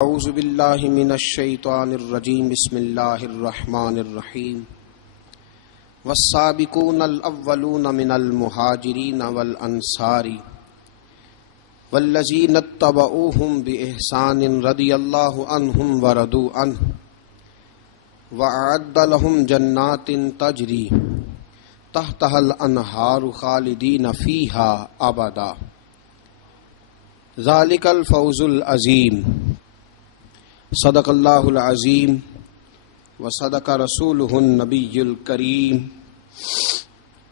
اعوذ باللہ من الشیطان الرجیم بسم اللہ الرحمن الرحیم والسابقون الاولون من المہاجرین والانصار والذین اتبعوہم بإحسان رضی اللہ عنہم ورضوا عنہ وأعد لهم جنات تجری تحتها الانہار خالدین فیہا ابدا ذالک الفوز العظیم۔ صدق اللہ العظیم وصدق رسولہ النبی الکریم۔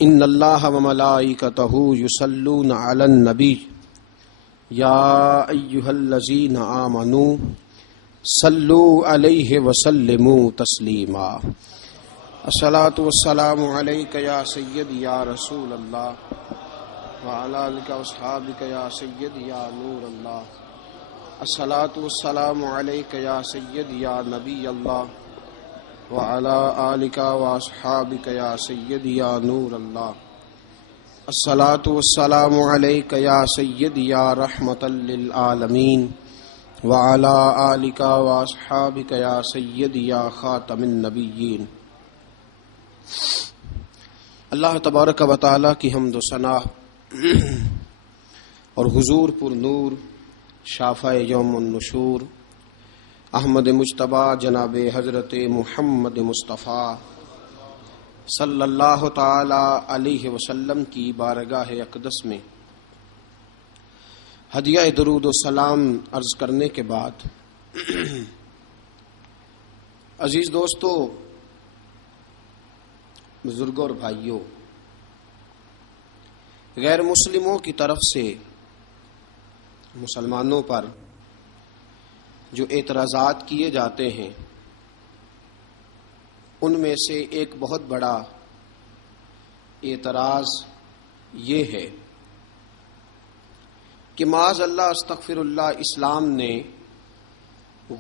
ان اللہ وملائکتہ یصلون علی النبی یا ایہا الذین آمنوا صلوا علیہ وسلموا تسلیما۔ الصلاۃ والسلام علیک یا سیدی یا رسول اللہ وعلی آلک واصحابک یا سیدی یا نور اللہ۔ الصلاۃ والسلام علیک یا سیدی یا نبی اللہ وعلی آلک واصحابک یا سیدی یا نور اللہ۔ الصلاۃ والسلام علیک یا سیدی یا رحمۃ للعالمین وعلی آلک واصحابک یا سیدی یا خاتم النبیین۔ اللہ تبارک و تعالی کی حمد و ثنا اور حضور پر نور شافع یوم النشور احمد مجتبی جناب حضرت محمد مصطفیٰ صلی اللہ تعالی علیہ وسلم کی بارگاہ اقدس میں ہدیہ درود و سلام عرض کرنے کے بعد، عزیز دوستو، بزرگوں اور بھائیوں، غیر مسلموں کی طرف سے مسلمانوں پر جو اعتراضات کیے جاتے ہیں ان میں سے ایک بہت بڑا اعتراض یہ ہے کہ معاذ اللہ استغفر اللہ، اسلام نے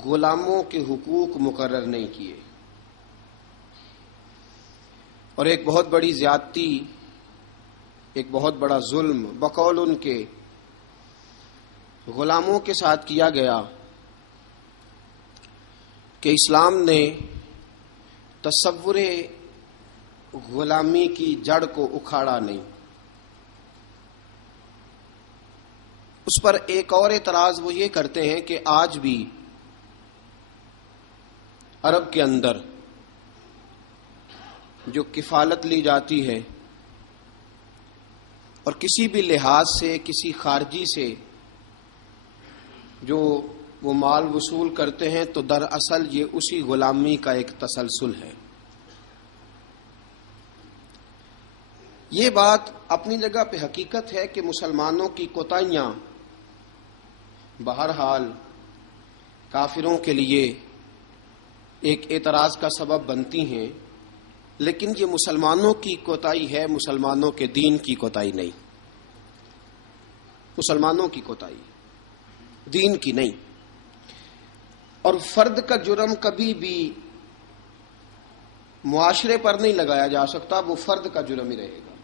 غلاموں کے حقوق مقرر نہیں کیے، اور ایک بہت بڑی زیادتی، ایک بہت بڑا ظلم بقول ان کے غلاموں کے ساتھ کیا گیا کہ اسلام نے تصور غلامی کی جڑ کو اکھاڑا نہیں۔ اس پر ایک اور اعتراض وہ یہ کرتے ہیں کہ آج بھی عرب کے اندر جو کفالت لی جاتی ہے اور کسی بھی لحاظ سے کسی خارجی سے جو وہ مال وصول کرتے ہیں تو دراصل یہ اسی غلامی کا ایک تسلسل ہے۔ یہ بات اپنی جگہ پہ حقیقت ہے کہ مسلمانوں کی کوتاہیاں بہرحال کافروں کے لیے ایک اعتراض کا سبب بنتی ہیں، لیکن یہ مسلمانوں کی کوتاہی ہے، مسلمانوں کے دین کی کوتاہی نہیں، مسلمانوں کی کوتاہی، دین کی نہیں۔ اور فرد کا جرم کبھی بھی معاشرے پر نہیں لگایا جا سکتا، وہ فرد کا جرم ہی رہے گا۔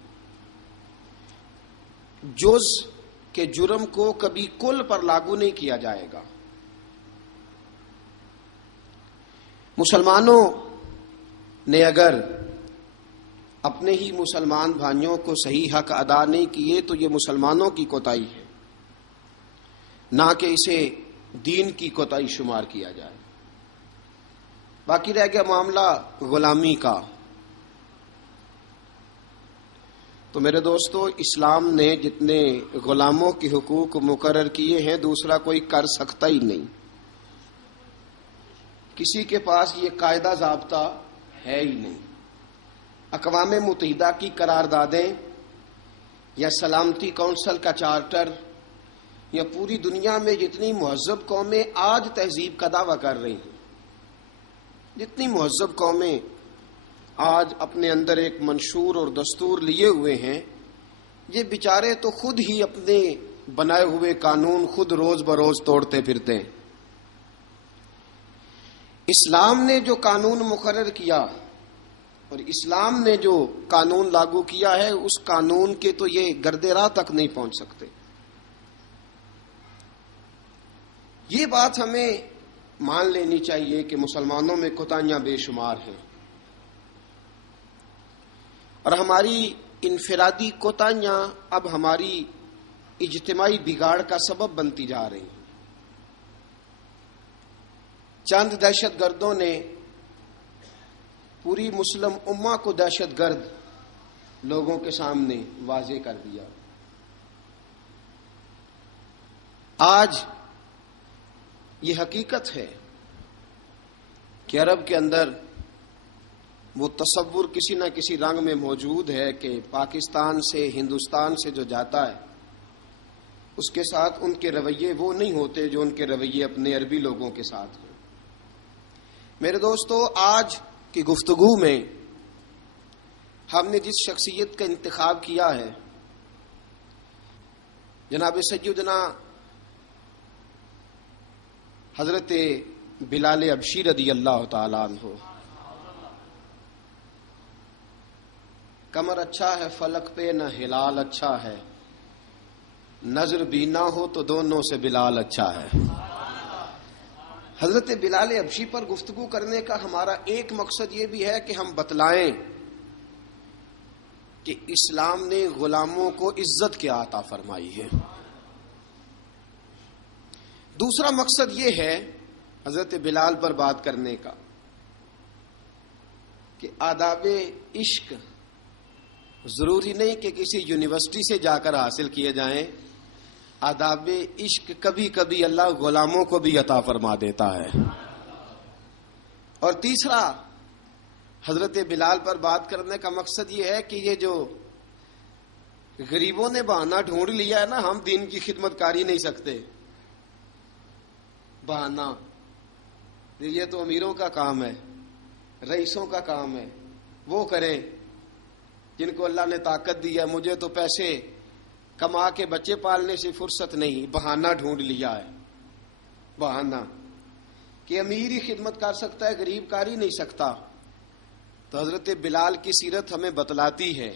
جز کے جرم کو کبھی کل پر لاگو نہیں کیا جائے گا۔ مسلمانوں نے اگر اپنے ہی مسلمان بھائیوں کو صحیح حق ادا نہیں کیے تو یہ مسلمانوں کی کوتاہی ہے، نہ کہ اسے دین کی کوتاہی شمار کیا جائے۔ باقی رہ گیا معاملہ غلامی کا، تو میرے دوستو، اسلام نے جتنے غلاموں کے حقوق مقرر کیے ہیں دوسرا کوئی کر سکتا ہی نہیں۔ کسی کے پاس یہ قاعدہ ضابطہ ہے ہی نہیں۔ اقوام متحدہ کی قراردادیں یا سلامتی کونسل کا چارٹر یا پوری دنیا میں جتنی مہذب قومیں آج تہذیب کا دعویٰ کر رہی ہیں، جتنی مہذب قومیں آج اپنے اندر ایک منشور اور دستور لیے ہوئے ہیں، یہ بیچارے تو خود ہی اپنے بنائے ہوئے قانون خود روز بروز توڑتے پھرتے ہیں۔ اسلام نے جو قانون مقرر کیا اور اسلام نے جو قانون لاگو کیا ہے، اس قانون کے تو یہ گرد راہ تک نہیں پہنچ سکتے۔ یہ بات ہمیں مان لینی چاہیے کہ مسلمانوں میں کوتاہیاں بے شمار ہیں، اور ہماری انفرادی کوتاہیاں اب ہماری اجتماعی بگاڑ کا سبب بنتی جا رہی ہیں۔ چند دہشت گردوں نے پوری مسلم امہ کو دہشت گرد لوگوں کے سامنے واضح کر دیا۔ آج یہ حقیقت ہے کہ عرب کے اندر وہ تصور کسی نہ کسی رنگ میں موجود ہے کہ پاکستان سے، ہندوستان سے جو جاتا ہے اس کے ساتھ ان کے رویے وہ نہیں ہوتے جو ان کے رویے اپنے عربی لوگوں کے ساتھ ہیں۔ میرے دوستو، آج کی گفتگو میں ہم نے جس شخصیت کا انتخاب کیا ہے، جناب سیدنا حضرت بلال حبشی رضی اللہ تعالیٰ عنہ۔ کمر اچھا ہے فلک پہ، نہ ہلال اچھا ہے، نظر بھی نہ ہو تو دونوں سے بلال اچھا ہے۔ حضرت بلال حبشی پر گفتگو کرنے کا ہمارا ایک مقصد یہ بھی ہے کہ ہم بتلائیں کہ اسلام نے غلاموں کو عزت کیا عطا فرمائی ہے۔ دوسرا مقصد یہ ہے حضرت بلال پر بات کرنے کا کہ آداب عشق ضروری نہیں کہ کسی یونیورسٹی سے جا کر حاصل کیے جائیں، آداب عشق کبھی کبھی اللہ غلاموں کو بھی عطا فرما دیتا ہے۔ اور تیسرا حضرت بلال پر بات کرنے کا مقصد یہ ہے کہ یہ جو غریبوں نے بہانہ ڈھونڈ لیا ہے نا، ہم دین کی خدمت کر ہی نہیں سکتے، بہانہ یہ تو امیروں کا کام ہے، رئیسوں کا کام ہے، وہ کریں جن کو اللہ نے طاقت دی ہے، مجھے تو پیسے کما کے بچے پالنے سے فرصت نہیں، بہانہ ڈھونڈ لیا ہے۔ بہانہ کہ امیر ہی خدمت کر سکتا ہے، غریب کر ہی نہیں سکتا۔ تو حضرت بلال کی سیرت ہمیں بتلاتی ہے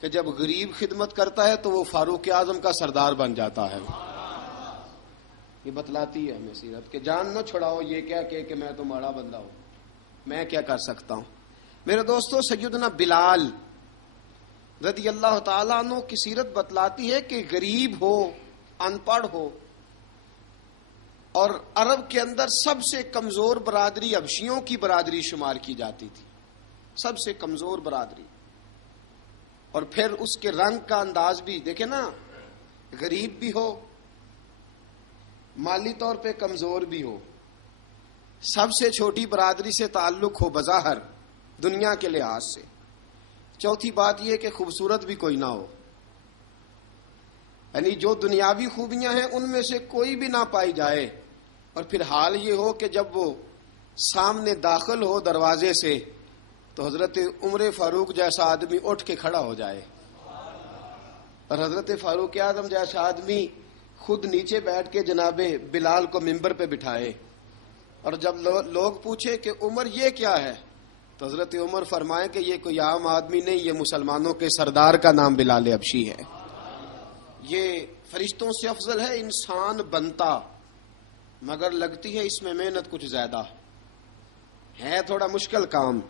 کہ جب غریب خدمت کرتا ہے تو وہ فاروق اعظم کا سردار بن جاتا ہے۔ یہ بتلاتی ہے ہمیں سیرت کہ جان نہ چھڑاؤ یہ کہہ کہ میں تو ماڑا بندہ ہوں، میں کیا کر سکتا ہوں۔ میرے دوستو، سیدنا بلال رضی اللہ تعالیٰ عنہ کی سیرت بتلاتی ہے کہ غریب ہو، ان پڑھ ہو، اور عرب کے اندر سب سے کمزور برادری حبشیوں کی برادری شمار کی جاتی تھی، سب سے کمزور برادری۔ اور پھر اس کے رنگ کا انداز بھی دیکھیں نا، غریب بھی ہو، مالی طور پہ کمزور بھی ہو، سب سے چھوٹی برادری سے تعلق ہو بظاہر دنیا کے لحاظ سے، چوتھی بات یہ کہ خوبصورت بھی کوئی نہ ہو، یعنی جو دنیاوی خوبیاں ہیں ان میں سے کوئی بھی نہ پائی جائے، اور پھر حال یہ ہو کہ جب وہ سامنے داخل ہو دروازے سے تو حضرت عمر فاروق جیسا آدمی اٹھ کے کھڑا ہو جائے، اور حضرت فاروق اعظم جیسا آدمی خود نیچے بیٹھ کے جناب بلال کو منبر پہ بٹھائے، اور جب لوگ پوچھے کہ عمر یہ کیا ہے تو حضرت عمر فرمائے کہ یہ کوئی عام آدمی نہیں، یہ مسلمانوں کے سردار کا نام بلال حبشی ہے، یہ فرشتوں سے افضل ہے انسان بنتا، مگر لگتی ہے اس میں محنت کچھ زیادہ ہے، تھوڑا مشکل کام،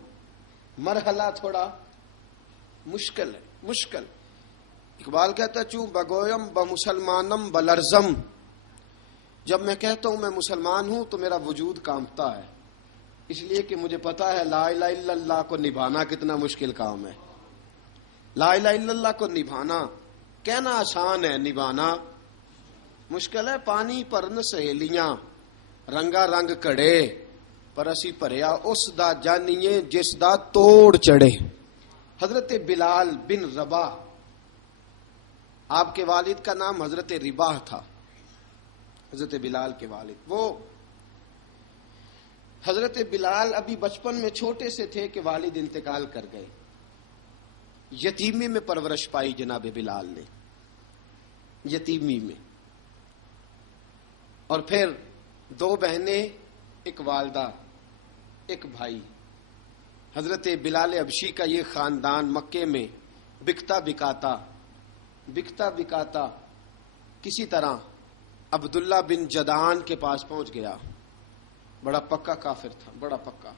مرحلہ تھوڑا مشکل ہے، مشکل۔ اقبال کہتا ہے چوں بگویم بمسلمانم بلرزم، جب میں کہتا ہوں میں مسلمان ہوں تو میرا وجود کانپتا ہے، اس لیے کہ مجھے پتا ہے لا الہ الا اللہ کو نبھانا کتنا مشکل کام ہے۔ لا الہ الا اللہ کو نبھانا، کہنا آسان ہے، نبھانا مشکل ہے۔ پانی پرن سہیلیاں رنگا رنگ کڑے، پر اسی پریا اس دا جانیے جس دا توڑ چڑھے۔ حضرت بلال بن رباح، آپ کے والد کا نام حضرت رباح تھا، حضرت بلال کے والد۔ وہ حضرت بلال ابھی بچپن میں چھوٹے سے تھے کہ والد انتقال کر گئے، یتیمی میں پرورش پائی جناب بلال نے، یتیمی میں، اور پھر دو بہنیں، ایک والدہ، ایک بھائی۔ حضرت بلال حبشی کا یہ خاندان مکے میں بکتا بکاتا کسی طرح عبداللہ بن جدعان کے پاس پہنچ گیا۔ بڑا پکا کافر تھا، بڑا پکا.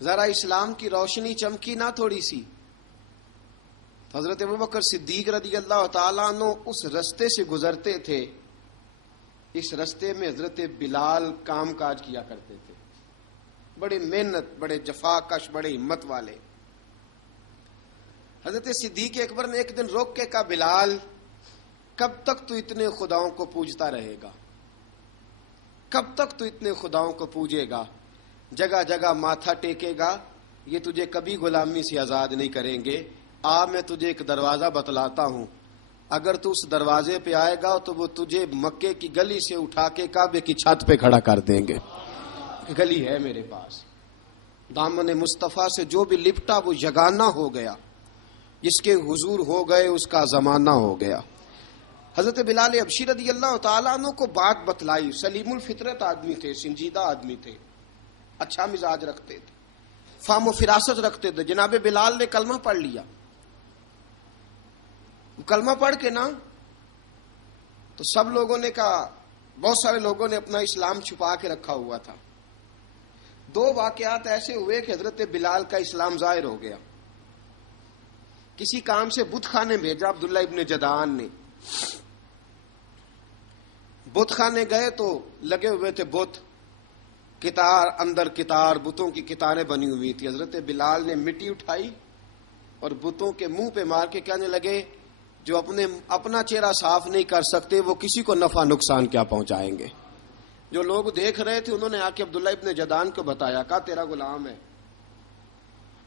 ذرا اسلام کی روشنی چمکی نہ تھوڑی سی، حضرت ابوبکر صدیق رضی اللہ تعالیٰ عنہ اس رستے سے گزرتے تھے. اس رستے میں حضرت بلال کام کاج کیا کرتے تھے، بڑے محنت، بڑے جفا کش، بڑے ہمت والے. حضرت صدیق اکبر نے ایک دن روک کے کہا، بلال کب تک تو اتنے خداؤں کو پوجتا رہے گا؟ کب تک تو اتنے خداؤں کو پوجے گا، جگہ جگہ ماتھا ٹیکے گا؟ یہ تجھے کبھی غلامی سے آزاد نہیں کریں گے. میں تجھے ایک دروازہ بتلاتا ہوں، اگر تو اس دروازے پہ آئے گا تو وہ تجھے مکے کی گلی سے اٹھا کے کعبے کی چھت پہ کھڑا کر دیں گے. گلی ہے میرے پاس. دامن مصطفیٰ سے جو بھی لپٹا وہ یگانہ ہو گیا، جس کے حضور ہو گئے اس کا زمانہ ہو گیا. حضرت بلال حبشی رضی اللہ تعالیٰ عنہ کو بات بتلائی. سلیم الفطرت آدمی تھے، سنجیدہ آدمی تھے، اچھا مزاج رکھتے تھے، فہم و فراست رکھتے تھے. جناب بلال نے کلمہ پڑھ لیا. کلمہ پڑھ کے نا تو سب لوگوں نے کہا، بہت سارے لوگوں نے اپنا اسلام چھپا کے رکھا ہوا تھا. 2 واقعات ایسے ہوئے کہ حضرت بلال کا اسلام ظاہر ہو گیا. کسی کام سے بت خانے بھیجا عبداللہ ابن جدعان نے. بت خانے گئے تو لگے ہوئے تھے بت، کتار اندر کتار، بتوں کی کتاریں بنی ہوئی تھی. حضرت بلال نے مٹی اٹھائی اور بتوں کے منہ پہ مار کے کہنے لگے، جو اپنا چہرہ صاف نہیں کر سکتے وہ کسی کو نفع نقصان کیا پہنچائیں گے. جو لوگ دیکھ رہے تھے انہوں نے آ کے عبداللہ ابن جدعان کو بتایا، کہا تیرا غلام ہے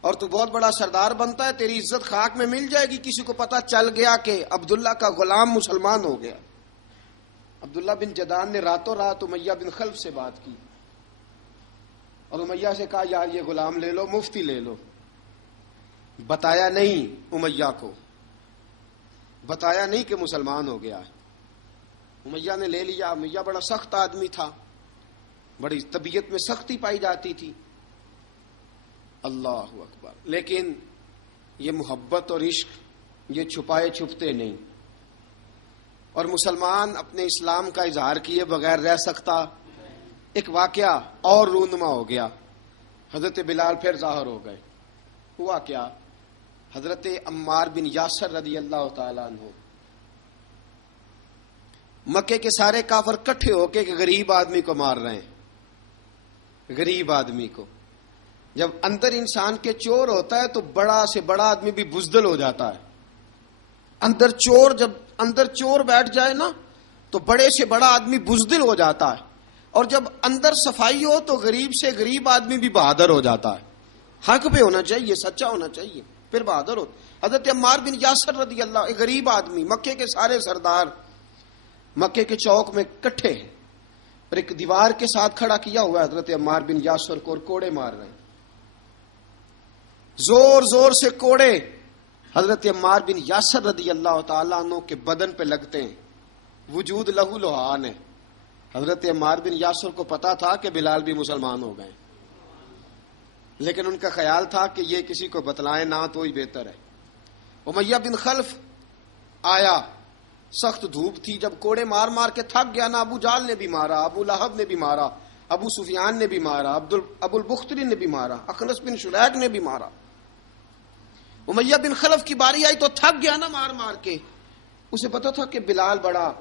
اور تو بہت بڑا سردار بنتا ہے، تیری عزت خاک میں مل جائے گی. کسی کو پتا چل گیا کہ عبداللہ کا غلام مسلمان ہو گیا. عبداللہ بن جدعان نے راتوں رات امیہ بن خلف سے بات کی اور امیہ سے کہا، یار یہ غلام لے لو، مفتی لے لو. بتایا نہیں امیہ کو، بتایا نہیں کہ مسلمان ہو گیا. امیہ نے لے لیا. امیہ بڑا سخت آدمی تھا، بڑی طبیعت میں سختی پائی جاتی تھی. اللہ اکبر. لیکن یہ محبت اور عشق یہ چھپائے چھپتے نہیں، اور مسلمان اپنے اسلام کا اظہار کیے بغیر رہ سکتا. ایک واقعہ اور رونما ہو گیا. حضرت بلال پھر ظاہر ہو گئے. ہوا کیا؟ حضرت عمار بن یاسر رضی اللہ تعالیٰ عنہ، مکے کے سارے کافر کٹھے ہو کے غریب آدمی کو مار رہے ہیں. غریب آدمی کو جب اندر انسان کے چور ہوتا ہے تو بڑا سے بڑا آدمی بھی بزدل ہو جاتا ہے. جب اندر چور بیٹھ جائے نا تو بڑے سے بڑا آدمی بزدل ہو جاتا ہے، اور جب اندر صفائی ہو تو غریب سے غریب آدمی بھی بہادر ہو جاتا ہے. حق پہ ہونا چاہیے، سچا ہونا چاہیے، پھر بہادر ہو. حضرت عمار بن یاسر رضی اللہ، ایک غریب آدمی، مکے کے سارے سردار مکے کے چوک میں کٹھے ہیں اور ایک دیوار کے ساتھ کھڑا کیا ہوا ہے حضرت عمار بن یاسر کو، اور کوڑے مار رہے ہیں. زور زور سے کوڑے حضرت عمار بن یاسر رضی اللہ تعالیٰ عنہ کے بدن پہ لگتے ہیں. وجود لہو لہان ہے. حضرت عمار بن یاسر کو پتا تھا کہ بلال بھی مسلمان ہو گئے، لیکن ان کا خیال تھا کہ یہ کسی کو بتلائیں نہ تو ہی بہتر ہے. امیہ بن خلف آیا. سخت دھوپ تھی. جب کوڑے مار مار کے تھک گیا نا، ابو جال نے بھی مارا، ابو لہب نے بھی مارا، ابو سفیان نے بھی مارا، ابو البختری نے بھی مارا، اخنس بن شلیک نے بھی مارا. امیہ بن خلف کی باری آئی تو تھک گیا نا مار مار کے. اسے پتا تھا کہ بلال بڑا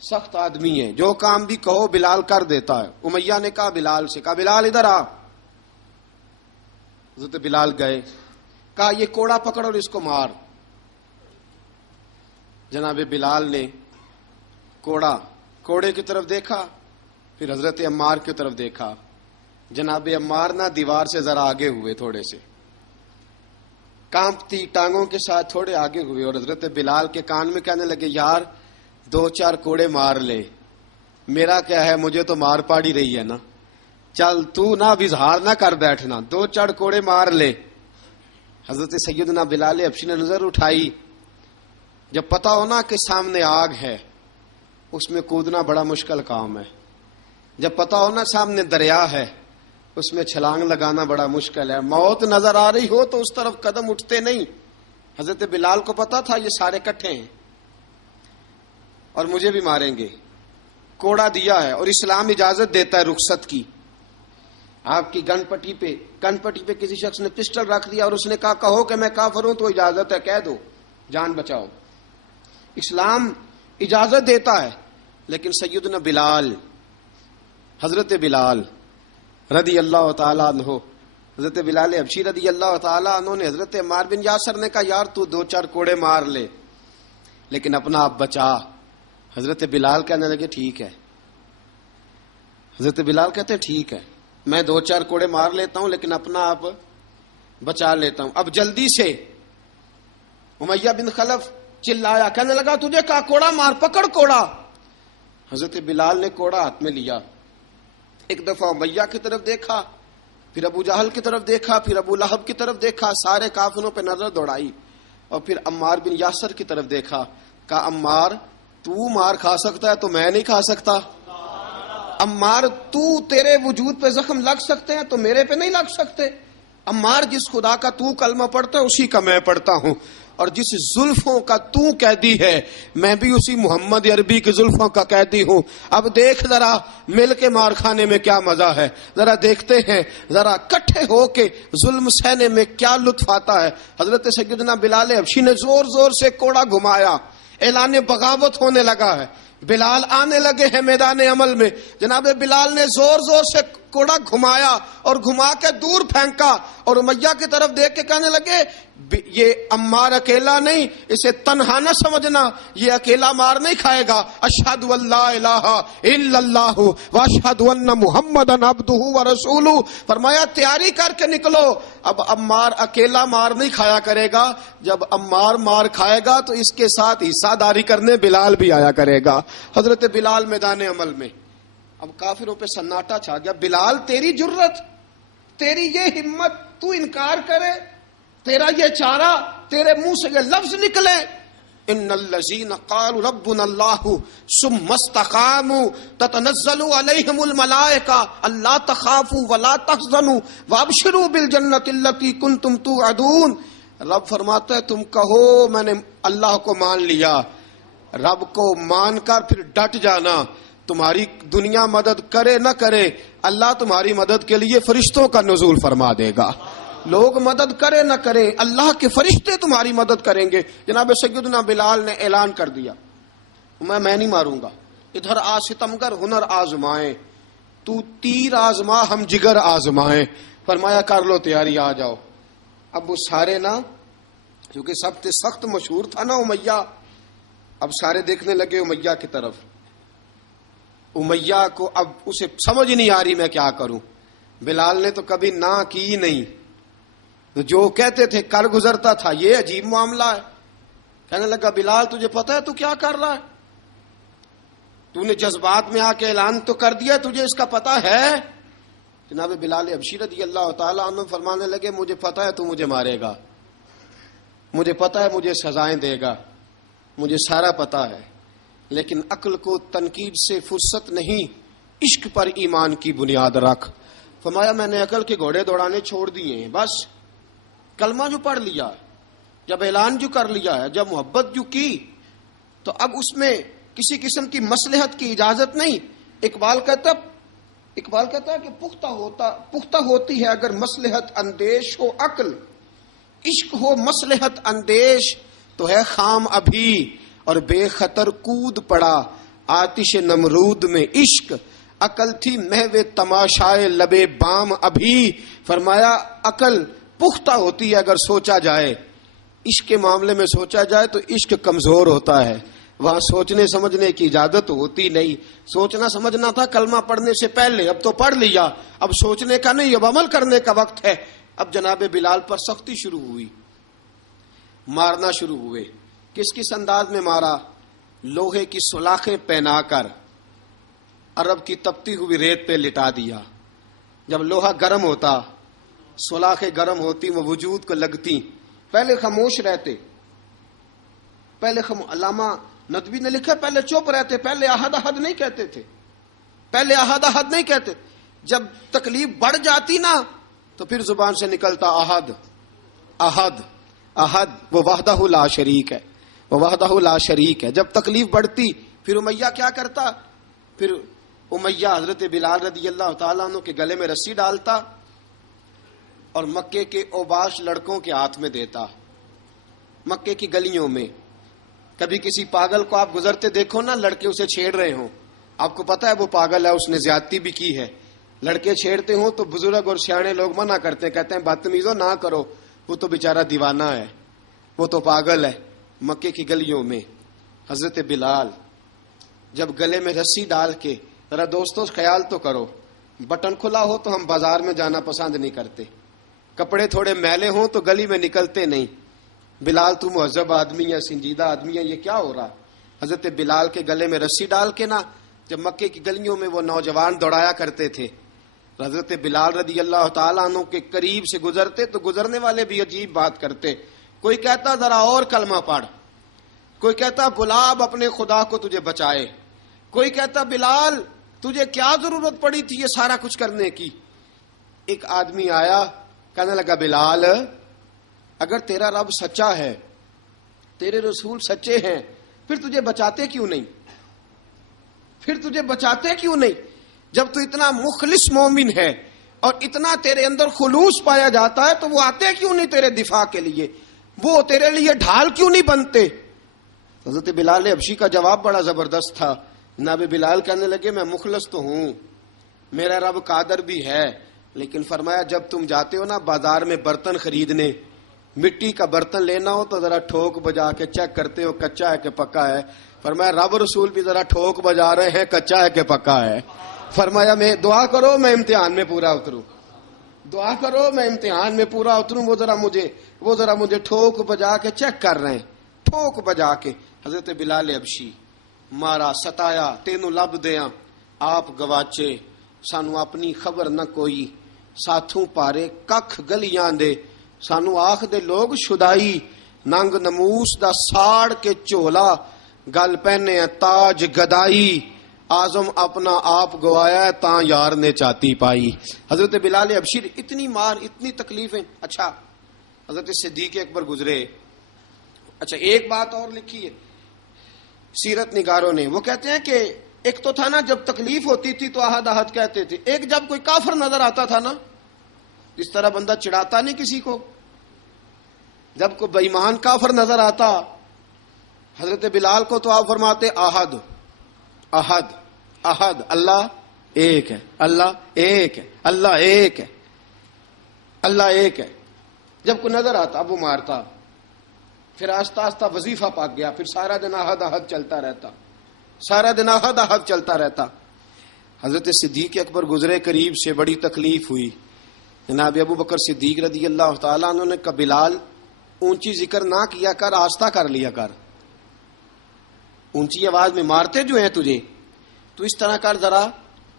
سخت آدمی ہے، جو کام بھی کہو بلال کر دیتا ہے. امیہ نے کہا بلال سے، کہا بلال ادھر آ. حضرت بلال گئے. کہا یہ کوڑا پکڑ اور اس کو مار. جناب بلال نے کوڑے کی طرف دیکھا، پھر حضرت عمار کی طرف دیکھا. جناب عمار نہ دیوار سے ذرا آگے ہوئے، تھوڑے سے کانپتی ٹانگوں کے ساتھ تھوڑے آگے ہوئے، اور حضرت بلال کے کان میں کہنے لگے، یار 2-4 کوڑے مار لے، میرا کیا ہے، مجھے تو مار پاڑ ہی رہی ہے نا، چل تو نہ اظہار نہ کر بیٹھنا، 2-4 کوڑے مار لے. حضرت سیدنا بلال حبشی نے نظر اٹھائی. جب پتا ہونا کہ سامنے آگ ہے اس میں کودنا بڑا مشکل کام ہے. جب پتا ہونا سامنے دریا ہے اس میں چھلانگ لگانا بڑا مشکل ہے. موت نظر آ رہی ہو تو اس طرف قدم اٹھتے نہیں. حضرت بلال کو پتا تھا یہ سارے کٹھے ہیں اور مجھے بھی ماریں گے. کوڑا دیا ہے اور اسلام اجازت دیتا ہے رخصت کی. آپ کی گن پٹی پہ کسی شخص نے پسٹل رکھ دیا اور اس نے کہا کہو کہ میں کافر ہوں تو اجازت ہے, کہہ دو, جان بچاؤ. اسلام اجازت دیتا ہے. لیکن سیدنا بلال, حضرت بلال رضی اللہ تعالیٰ عنہ, حضرت بلال حبشی رضی اللہ تعالیٰ عنہ نے حضرت عمار بن یاسر نے کہا یار تو 2-4 کوڑے مار لے لیکن اپنا آپ بچا. حضرت بلال کہنے لگے ٹھیک ہے. حضرت بلال کہتے ٹھیک ہے, میں 2-4 کوڑے مار لیتا ہوں لیکن اپنا آپ بچا لیتا ہوں. اب جلدی سے امیہ بن خلف چلایا, کہنے لگا تجھے کہا کوڑا مار, پکڑ کوڑا. حضرت بلال نے کوڑا ہاتھ میں لیا, ایک دفعہ امیہ کی طرف دیکھا, پھر ابو جہل کی طرف دیکھا, پھر ابو لہب کی طرف دیکھا, سارے کافروں پہ نظر دوڑائی اور پھر عمار بن یاسر کی طرف دیکھا. کہا عمار تو مار کھا سکتا ہے تو میں نہیں کھا سکتا. عمار تیرے وجود پہ زخم لگ سکتے ہیں تو میرے پہ نہیں لگ سکتے. عمار جس خدا کا تو کلمہ پڑھتا ہے اسی کا میں پڑھتا ہوں, اور جس زلفوں کا تو قیدی ہے میں بھی اسی محمد عربی کی زلفوں کا قیدی ہوں. اب دیکھ ذرا مل کے مار کھانے میں کیا مزہ ہے, ذرا دیکھتے ہیں ذرا کٹھے ہو کے ظلم سہنے میں کیا لطف آتا ہے. حضرت سیدنا بلال حبشی نے زور زور سے کوڑا گھمایا, اعلان بغاوت ہونے لگا ہے. بلال آنے لگے ہیں میدان عمل میں. جناب بلال نے زور زور سے کوڑا گھمایا اور گھما کے دور پھینکا اور امیہ کی طرف دیکھ کے کہنے لگے یہ عمار اکیلا نہیں, اسے تنہا نہ سمجھنا, یہ اکیلا مار نہیں کھائے گا. اشہد ان لا الہ الا اللہ واشہد ان محمدن عبدہ ورسولہ. فرمایا تیاری کر کے نکلو, اب عمار اکیلا مار نہیں کھایا کرے گا, جب عمار مار کھائے گا تو اس کے ساتھ حصہ داری کرنے بلال بھی آیا کرے گا. حضرت بلال میدان عمل میں. اب کافروں پہ سناٹا چھا گیا. بلال تیری جرت, تیری یہ ہمت, تو انکار کرے, تیرا یہ چارہ, تیرے منہ سے یہ لفظ نکلے ان الذین قالوا ربنا اللہ ثم استقاموا تتنزل علیہم الملائکہ الا تخافوا ولا تحزنوا وابشروا بالجنۃ التی کنتم توعدون. رب فرماتا ہے تم کہو میں نے اللہ کو مان لیا, رب کو مان کر پھر ڈٹ جانا. تمہاری دنیا مدد کرے نہ کرے, اللہ تمہاری مدد کے لیے فرشتوں کا نزول فرما دے گا. لوگ مدد کرے نہ کرے, اللہ کے فرشتے تمہاری مدد کریں گے. جناب سیدنا بلال نے اعلان کر دیا میں نہیں ماروں گا. ادھر آ ستمگر ہنر آزمائیں, تو تیر آزما ہم جگر آزمائیں. فرمایا کر لو تیاری, آ جاؤ. اب وہ سارے نا, کیونکہ سب سے سخت مشہور تھا نا امیہ, اب سارے دیکھنے لگے امیہ کی طرف. امیہ کو اب اسے سمجھ نہیں آ رہی میں کیا کروں. بلال نے تو کبھی نہ کی نہیں, تو جو کہتے تھے کر گزرتا تھا. یہ عجیب معاملہ ہے. کہنے لگا بلال تجھے پتا ہے تو کیا کر رہا ہے, تو نے جذبات میں آ کے اعلان تو کر دیا, تجھے اس کا پتا ہے. جناب بلال حبشی رضی اللہ تعالیٰ عنہ فرمانے لگے مجھے پتا ہے تو مجھے مارے گا, مجھے پتا ہے مجھے سزائیں دے گا, مجھے سارا پتا ہے, لیکن عقل کو تنقید سے فرصت نہیں, عشق پر ایمان کی بنیاد رکھ. فرمایا میں نے عقل کے گھوڑے دوڑانے چھوڑ دیے ہیں, بس کلمہ جو پڑھ لیا, جب اعلان جو کر لیا ہے, جب محبت جو کی, تو اب اس میں کسی قسم کی مصلحت کی اجازت نہیں. اقبال کہتا ہے کہ پختہ ہوتی ہے اگر مصلحت اندیش ہو عقل, عشق ہو مصلحت اندیش تو ہے خام ابھی, اور بے خطر کود پڑا آتش نمرود میں عشق, عقل تھی محو تماشائے لبے بام ابھی. فرمایا عقل پختہ ہوتی ہے اگر سوچا جائے, عشق کے معاملے میں سوچا جائے تو عشق کمزور ہوتا ہے, وہاں سوچنے سمجھنے کی اجازت ہوتی نہیں. سوچنا سمجھنا تھا کلمہ پڑھنے سے پہلے, اب تو پڑھ لیا, اب سوچنے کا نہیں, اب عمل کرنے کا وقت ہے. اب جناب بلال پر سختی شروع ہوئی, مارنا شروع ہوئے. کس انداز میں مارا؟ لوہے کی سلاخیں پہنا کر عرب کی تپتی ہوئی ریت پہ لٹا دیا. جب لوہا گرم ہوتا, سلاخیں گرم ہوتی, وہ وجود کو لگتی. پہلے خاموش رہتے, علامہ ندوی نے لکھا پہلے چپ رہتے, پہلے احد احد نہیں کہتے تھے, نہیں کہتے. جب تکلیف بڑھ جاتی نا تو پھر زبان سے نکلتا احد احد احد. وہ وحدہ لا شریک ہے, جب تکلیف بڑھتی پھر امیہ کیا کرتا, پھر امیہ حضرت بلال رضی اللہ تعالیٰ عنہ کے گلے میں رسی ڈالتا اور مکے کے اوباش لڑکوں کے ہاتھ میں دیتا. مکے کی گلیوں میں کبھی کسی پاگل کو آپ گزرتے دیکھو نا، لڑکے اسے چھیڑ رہے ہوں، آپ کو پتا ہے وہ پاگل ہے، اس نے زیادتی بھی کی ہے. لڑکے چھیڑتے ہوں تو بزرگ اور سیانے لوگ منع کرتے ہیں، کہتے ہیں بدتمیزوں نہ کرو، وہ تو بیچارہ دیوانہ ہے، وہ تو پاگل ہے. مکے کی گلیوں میں حضرت بلال جب گلے میں رسی ڈال کے، ذرا دوستوں خیال تو کرو، بٹن کھلا ہو تو ہم بازار میں جانا پسند نہیں کرتے، کپڑے تھوڑے میلے ہوں تو گلی میں نکلتے نہیں. بلال تو مہذب آدمی ہے، سنجیدہ آدمی ہے، یہ کیا ہو رہا؟ حضرت بلال کے گلے میں رسی ڈال کے نا، جب مکے کی گلیوں میں وہ نوجوان دوڑایا کرتے تھے، حضرت بلال رضی اللہ تعالیٰ عنہ کے قریب سے گزرتے تو گزرنے والے بھی عجیب بات کرتے. کوئی کہتا ذرا اور کلمہ پڑھ، کوئی کہتا بلا اب اپنے خدا کو تجھے بچائے، کوئی کہتا بلال تجھے کیا ضرورت پڑی تھی یہ سارا کچھ کرنے کی. ایک آدمی آیا کہنے لگا بلال اگر تیرا رب سچا ہے، تیرے رسول سچے ہیں، پھر تجھے بچاتے کیوں نہیں؟ پھر تجھے بچاتے کیوں نہیں؟ جب تو اتنا مخلص مومن ہے اور اتنا تیرے اندر خلوص پایا جاتا ہے تو وہ آتے کیوں نہیں تیرے دفاع کے لیے؟ وہ تیرے لیے ڈھال کیوں نہیں بنتے؟ حضرت بلال حبشی کا جواب بڑا زبردست تھا. جناب بلال کہنے لگے میں مخلص تو ہوں، میرا رب قادر بھی ہے، لیکن فرمایا جب تم جاتے ہو نا بازار میں برتن خریدنے، مٹی کا برتن لینا ہو تو ذرا ٹھوک بجا کے چیک کرتے ہو کچا ہے کہ پکا ہے. فرمایا رب رسول بھی ذرا ٹھوک بجا رہے ہیں کچا ہے کہ پکا ہے. فرمایا میں دعا کرو میں امتحان میں پورا اتروں، دعا کرو میں امتحان میں پورا اتروں. وہ ذرا مجھے ٹھوک بجا کے چیک کر رہے ہیں، ٹھوک بجا کے. حضرت بلال حبشی مارا ستایا تینوں لب دیاں آپ گواچے، سانو اپنی خبر نہ کوئی، ساتھوں پارے ککھ گلیاں دے، سانو آخ دے لوگ شدائی، ننگ نموس دا ساڑ کے چولا، گل پہنے تاج گدائی، آزم اپنا آپ گوایا ہے تاں یار نے چاتی پائی. حضرت بلال حبشی اتنی مار اتنی تکلیفیں. اچھا حضرت صدیق اکبر گزرے. اچھا ایک بات اور لکھی ہے سیرت نگاروں نے، وہ کہتے ہیں کہ ایک تو تھا نا جب تکلیف ہوتی تھی تو احد احد کہتے تھے، ایک جب کوئی کافر نظر آتا تھا نا، اس طرح بندہ چڑھاتا نہیں کسی کو، جب کوئی بے ایمان کافر نظر آتا حضرت بلال کو تو آپ فرماتے احد احد احد، اللہ ایک ہے، اللہ ایک ہے، اللہ ایک ہے، اللہ ایک ہے. جب کوئی نظر آتا اب وہ مارتا، پھر آہستہ آہستہ وظیفہ پاک گیا، پھر سارا دن احد احد چلتا رہتا، سارا دن احد احد چلتا رہتا. حضرت صدیق اکبر گزرے قریب سے، بڑی تکلیف ہوئی. جناب ابو بکر صدیق رضی اللہ تعالیٰ عنہ نے کہا بلال اونچی ذکر نہ کیا کر، آہستہ کر لیا کر، اونچی آواز میں مارتے جو ہیں تجھے تو اس طرح کر، ذرا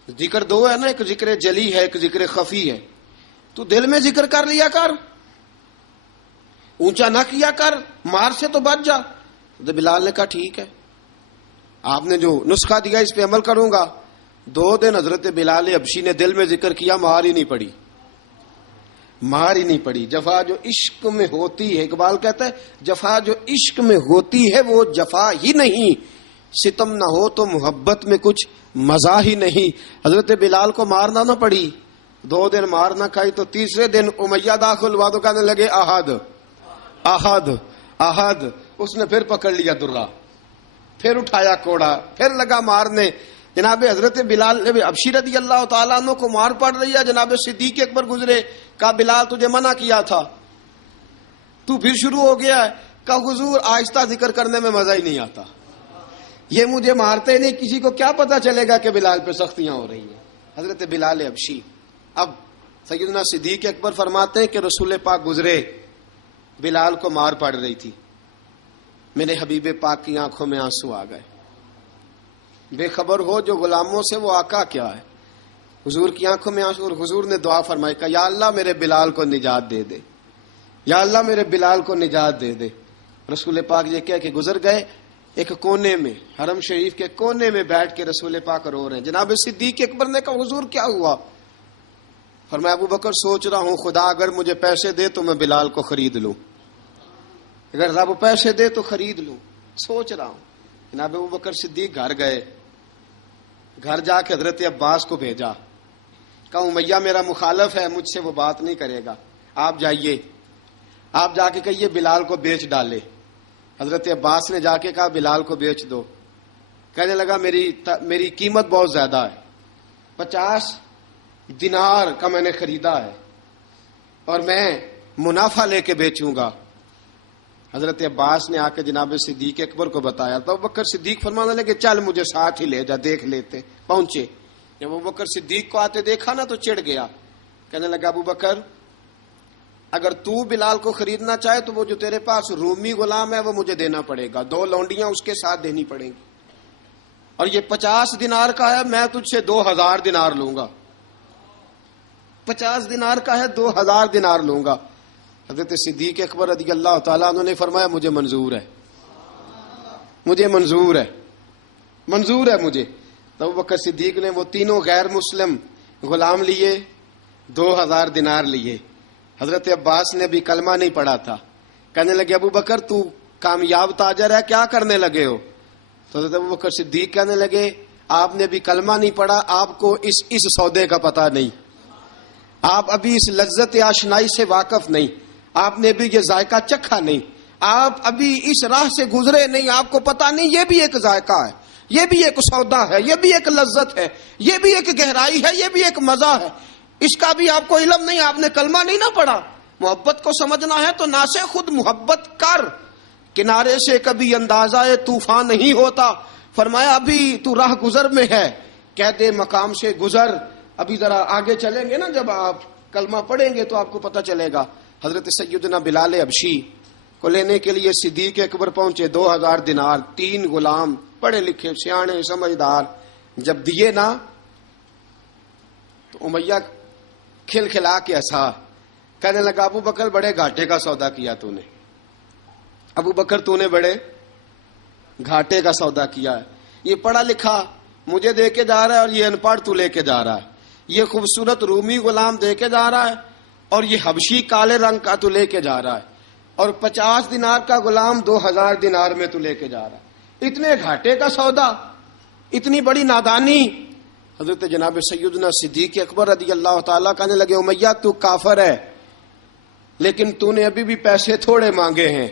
ذکر دو ہے نا، ایک ذکر جلی ہے ایک ذکر خفی ہے، تو دل میں ذکر کر لیا کر، اونچا نہ کیا کر، مار سے تو بچ جا. تو بلال نے کہا ٹھیک ہے، آپ نے جو نسخہ دیا اس پہ عمل کروں گا. 2 دن حضرت بلال حبشی نے دل میں ذکر کیا، مار ہی نہیں پڑی، مار ہی نہیں پڑی. جفا جو عشق میں ہوتی ہے، اقبال کہتا ہے جفا جو عشق میں ہوتی ہے وہ جفا ہی نہیں، ستم نہ ہو تو محبت میں کچھ مزہ ہی نہیں. حضرت بلال کو مارنا نہ پڑی، 2 دن مار نہ کھائی تو تیسرے دن امیہ داخل ہوا تو کہنے لگے احد احد احد. اس نے پھر پکڑ لیا درہ، پھر اٹھایا کوڑا، پھر لگا مارنے. جناب حضرت بلال حبشی رضی اللہ تعالیٰ عنہ کو مار پڑ رہی ہے. جناب صدیق اکبر گزرے، کہا بلال تجھے منع کیا تھا، تو پھر شروع ہو گیا ہے. کہا حضور آہستہ ذکر کرنے میں مزہ ہی نہیں آتا، یہ مجھے مارتے نہیں، کسی کو کیا پتا چلے گا کہ بلال پہ سختیاں ہو رہی ہیں. حضرت بلال حبشی. اب سیدنا صدیق اکبر فرماتے ہیں کہ رسول پاک گزرے، بلال کو مار پڑ رہی تھی، میرے حبیب پاک کی آنکھوں میں آنسو آ گئے. بے خبر ہو جو غلاموں سے وہ آقا کیا ہے، حضور کی آنکھوں میں آنسو. اور حضور نے دعا فرمائی کہ یا اللہ میرے بلال کو نجات دے دے، یا اللہ میرے بلال کو نجات دے دے. رسول پاک یہ کہہ کہ گزر گئے. ایک کونے میں حرم شریف کے کونے میں بیٹھ کے رسول پاک رو رہے ہیں. جناب صدیق اکبر نے کہا حضور کیا ہوا؟ فرمایا ابو بکر سوچ رہا ہوں خدا اگر مجھے پیسے دے تو میں بلال کو خرید لوں، اگر رب پیسے دے تو خرید لوں، سوچ رہا ہوں. جناب ابو بکر صدیق گھر گئے، گھر جا کے حضرت عباس کو بھیجا، کہا امیہ میرا مخالف ہے، مجھ سے وہ بات نہیں کرے گا، آپ جائیے، آپ جا کے کہیے بلال کو بیچ ڈالے۔ حضرت عباس نے جا کے کہا بلال کو بیچ دو۔ کہنے لگا میری قیمت بہت زیادہ ہے، 50 دینار کا میں نے خریدا ہے اور میں منافع لے کے بیچوں گا۔ حضرت عباس نے آ کے جناب صدیق اکبر کو بتایا تو ابوبکر صدیق فرمانے لگے چل مجھے ساتھ ہی لے جا، دیکھ لیتے۔ پہنچے، جب ابوبکر صدیق کو آتے دیکھا نا تو چڑ گیا، کہنے لگا ابوبکر اگر تو بلال کو خریدنا چاہے تو وہ جو تیرے پاس رومی غلام ہے وہ مجھے دینا پڑے گا، 2 لونڈیاں اس کے ساتھ دینی پڑیں گی، اور یہ 50 دینار کا ہے، میں تجھ سے 2000 دینار لوں گا۔ 50 دینار کا ہے، 2000 دینار لوں گا۔ حضرت صدیق اکبر رضی اللہ تعالیٰ عنہ نے فرمایا مجھے منظور ہے، مجھے منظور ہے، منظور ہے مجھے۔ تو ابوبکر صدیق نے وہ تینوں غیر مسلم غلام لیے، 2000 دینار لیے۔ حضرت عباس نے بھی کلمہ نہیں پڑھا تھا، کہنے لگے ابوبکر تو کامیاب تاجر ہے، کیا کرنے لگے ہو؟ تو حضرت ابوبکر صدیق کہنے لگے آپ نے بھی کلمہ نہیں پڑھا، آپ کو اس سودے کا پتہ نہیں، آپ ابھی اس لذت آشنائی سے واقف نہیں، آپ نے بھی یہ ذائقہ چکھا نہیں، آپ ابھی اس راہ سے گزرے نہیں، آپ کو پتہ نہیں یہ بھی ایک ذائقہ ہے، یہ بھی ایک سودا ہے، یہ بھی ایک لذت ہے، یہ بھی ایک گہرائی ہے، یہ بھی ایک مزہ ہے، اس کا بھی آپ کو علم نہیں، آپ نے کلمہ نہیں نہ پڑھا۔ محبت کو سمجھنا ہے تو نہ سے خود محبت کر، کنارے سے کبھی اندازہ طوفان نہیں ہوتا۔ فرمایا ابھی تو راہ گزر میں ہے، کہہ دے مقام سے گزر، ابھی ذرا آگے چلیں گے نا، جب آپ کلمہ پڑھیں گے تو آپ کو پتہ چلے گا۔ حضرت سیدنا بلال حبشی کو لینے کے لیے صدیق اکبر پہنچے، 2000 دینار، 3 غلام پڑھے لکھے سیانے سمجھدار، جب دیے نا تو امیہ کھلکھلا کے ہنسا، کہنے لگا ابو بکر بڑے گھاٹے کا سودا کیا تو نے، ابو بکر تو نے بڑے گھاٹے کا سودا کیا ہے، یہ پڑھا لکھا مجھے دے کے جا رہا ہے اور یہ ان پڑھ تو لے کے جا رہا ہے، یہ خوبصورت رومی غلام دے کے جا رہا ہے اور یہ حبشی کالے رنگ کا تو لے کے جا رہا ہے، اور 50 دینار کا غلام 2000 دینار میں تو لے کے جا رہا ہے، اتنے گھاٹے کا سودا، اتنی بڑی نادانی۔ حضرت جناب سیدنا صدیق اکبر رضی اللہ تعالیٰ کہنے لگے امیہ تو کافر ہے، لیکن تو نے ابھی بھی پیسے تھوڑے مانگے ہیں،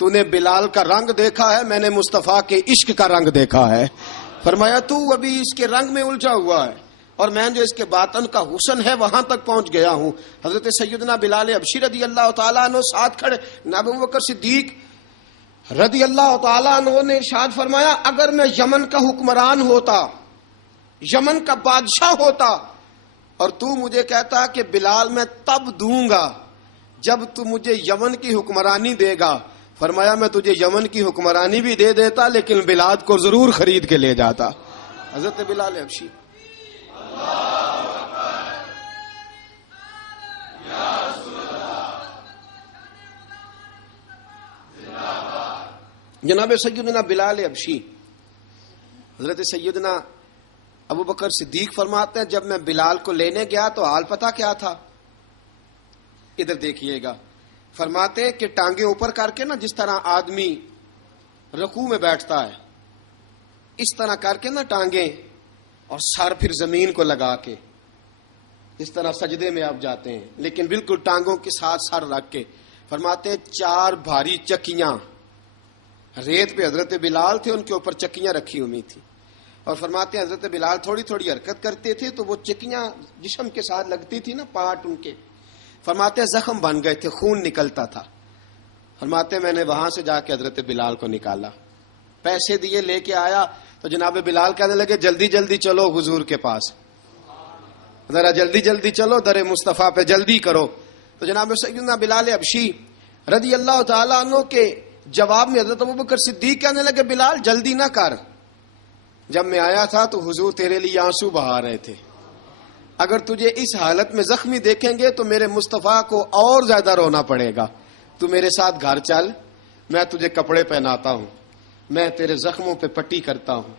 تو نے بلال کا رنگ دیکھا ہے، میں نے مصطفیٰ کے عشق کا رنگ دیکھا ہے۔ فرمایا تو ابھی اس کے رنگ میں الجھا ہوا ہے، اور میں جو اس کے باطن کا حسن ہے وہاں تک پہنچ گیا ہوں۔ حضرت سیدنا بلال حبشی رضی اللہ تعالیٰ عنہ ساتھ کھڑے، ابوبکر صدیق رضی اللہ تعالیٰ عنہ نے ارشاد فرمایا اگر میں یمن کا حکمران ہوتا، یمن کا بادشاہ ہوتا، اور تو مجھے کہتا کہ بلال میں تب دوں گا جب تو مجھے یمن کی حکمرانی دے گا، فرمایا میں تجھے یمن کی حکمرانی بھی دے دیتا لیکن بلال کو ضرور خرید کے لے جاتا۔ حضرت بلال حبشی جناب سیدنا بلال حبشی، حضرت سیدنا ابوبکر صدیق فرماتے ہیں جب میں بلال کو لینے گیا تو حال پتہ کیا تھا؟ ادھر دیکھیے گا، فرماتے ہیں کہ ٹانگیں اوپر کر کے نا جس طرح آدمی رکوع میں بیٹھتا ہے اس طرح کر کے نا ٹانگیں، اور سر پھر زمین کو لگا کے اس طرح سجدے میں آپ جاتے ہیں، لیکن بالکل ٹانگوں کے ساتھ سر رکھ کے۔ فرماتے ہیں 4 بھاری چکیاں ریت پہ حضرت بلال تھے، ان کے اوپر چکیاں رکھی ہوئی تھی، اور فرماتے ہیں حضرت بلال تھوڑی تھوڑی حرکت کرتے تھے تو وہ چکیاں جسم کے ساتھ لگتی تھی نا، پارٹ ان کے، فرماتے ہیں زخم بن گئے تھے، خون نکلتا تھا۔ فرماتے ہیں میں نے وہاں سے جا کے حضرت بلال کو نکالا، پیسے دیے لے کے آیا تو جناب بلال کہنے لگے جلدی جلدی چلو حضور کے پاس، ذرا جلدی جلدی چلو در مصطفیٰ پہ جلدی کرو۔ تو جناب سیدنا بلال حبشی رضی اللہ تعالیٰ عنہ کے جواب میں حضرت ابوبکر صدیق کہنے لگے بلال جلدی نہ کر، جب میں آیا تھا تو حضور تیرے لیے آنسو بہا رہے تھے، اگر تجھے اس حالت میں زخمی دیکھیں گے تو میرے مصطفیٰ کو اور زیادہ رونا پڑے گا، تو میرے ساتھ گھر چل، میں تجھے کپڑے پہناتا ہوں، میں تیرے زخموں پہ پٹی کرتا ہوں۔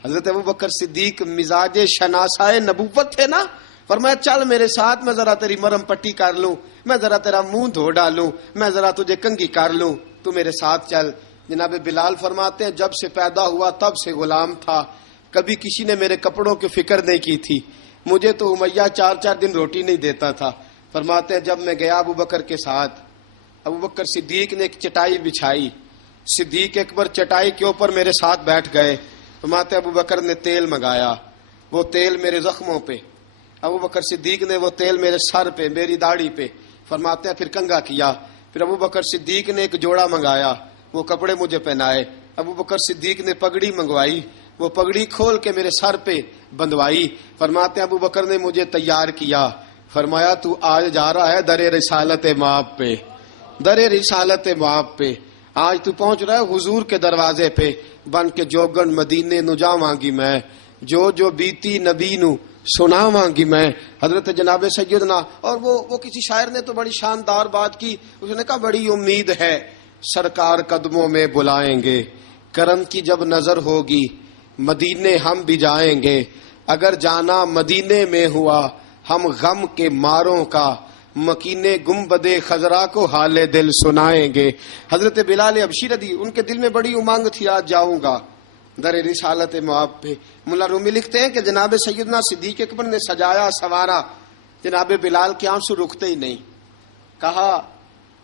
حضرت ابوبکر صدیق مزاج شناسائے نبوت تھے نا، فرمایا چل میرے ساتھ، میں ذرا تیری مرم پٹی کر لوں، میں ذرا تیرا منہ دھو ڈالوں، میں ذرا تجھے کنگھی کر لوں، تو میرے ساتھ چل۔ جناب بلال فرماتے ہیں جب سے پیدا ہوا تب سے غلام تھا، کبھی کسی نے میرے کپڑوں کی فکر نہیں کی تھی. مجھے تو امیہ 4 دن روٹی نہیں دیتا تھا. فرماتے ہیں جب میں گیا ابو بکر کے ساتھ، ابو بکر صدیق نے ایک چٹائی بچھائی، صدیق اکبر چٹائی کے اوپر میرے ساتھ بیٹھ گئے. فرماتے ابو بکر نے تیل منگایا، وہ تیل میرے زخموں پہ، ابو بکر صدیق نے وہ تیل میرے سر پہ، میری داڑھی پہ. فرماتے ہیں پھر کنگھا کیا. پھر ابو بکر صدیق نے ایک جوڑا منگایا، وہ کپڑے مجھے پہنائے. ابو بکر صدیق نے پگڑی منگوائی، وہ پگڑی کھول کے میرے سر پہ بندھوائی. فرماتے ہیں ابو بکر نے مجھے تیار کیا. فرمایا تو آج جا رہا ہے در رسالت مآب پہ، در رسالت مآب پہ. آج تو پہنچ رہا ہے حضور کے دروازے پہ. بن کے جوگن مدینے نو جاواں گی میں، جو بیتی نبی نو سناواں گی میں. حضرت جناب سیدنا، اور وہ کسی شاعر نے تو بڑی شاندار بات کی. اس نے کہا بڑی امید ہے سرکار قدموں میں بلائیں گے، کرم کی جب نظر ہوگی مدینے ہم بھی جائیں گے. اگر جانا مدینے میں ہوا ہم غم کے ماروں کا، مکینے گنبد خضرا کو حال دل سنائیں گے. حضرت بلال حبشی رضی، ان کے دل میں بڑی امنگ تھی آج جاؤں گا در رسالت مآب پہ. ملا رومی لکھتے ہیں کہ جناب سیدنا صدیق اکبر نے سجایا سوارا، جناب بلال کے آنسو رکتے ہی نہیں. کہا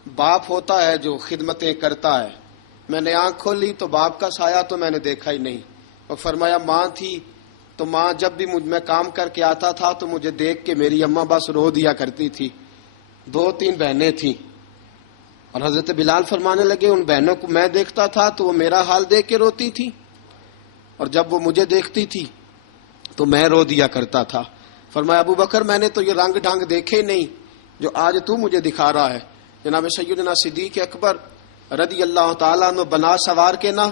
باپ ہوتا ہے جو خدمتیں کرتا ہے. میں نے آنکھ کھولی تو باپ کا سایہ تو میں نے دیکھا ہی نہیں. اور فرمایا ماں تھی تو ماں جب بھی میں کام کر کے آتا تھا تو مجھے دیکھ کے میری اماں بس رو دیا کرتی تھی. 2-3 بہنیں تھیں. اور حضرت بلال فرمانے لگے ان بہنوں کو میں دیکھتا تھا تو وہ میرا حال دیکھ کے روتی تھی، اور جب وہ مجھے دیکھتی تھی تو میں رو دیا کرتا تھا. فرمایا ابو بکر میں نے تو یہ رنگ ڈھنگ دیکھے نہیں جو آج تو مجھے دکھا رہا ہے. جناب سیدنا صدیق اکبر رضی اللہ تعالیٰ عنہ بنا سوار کے نا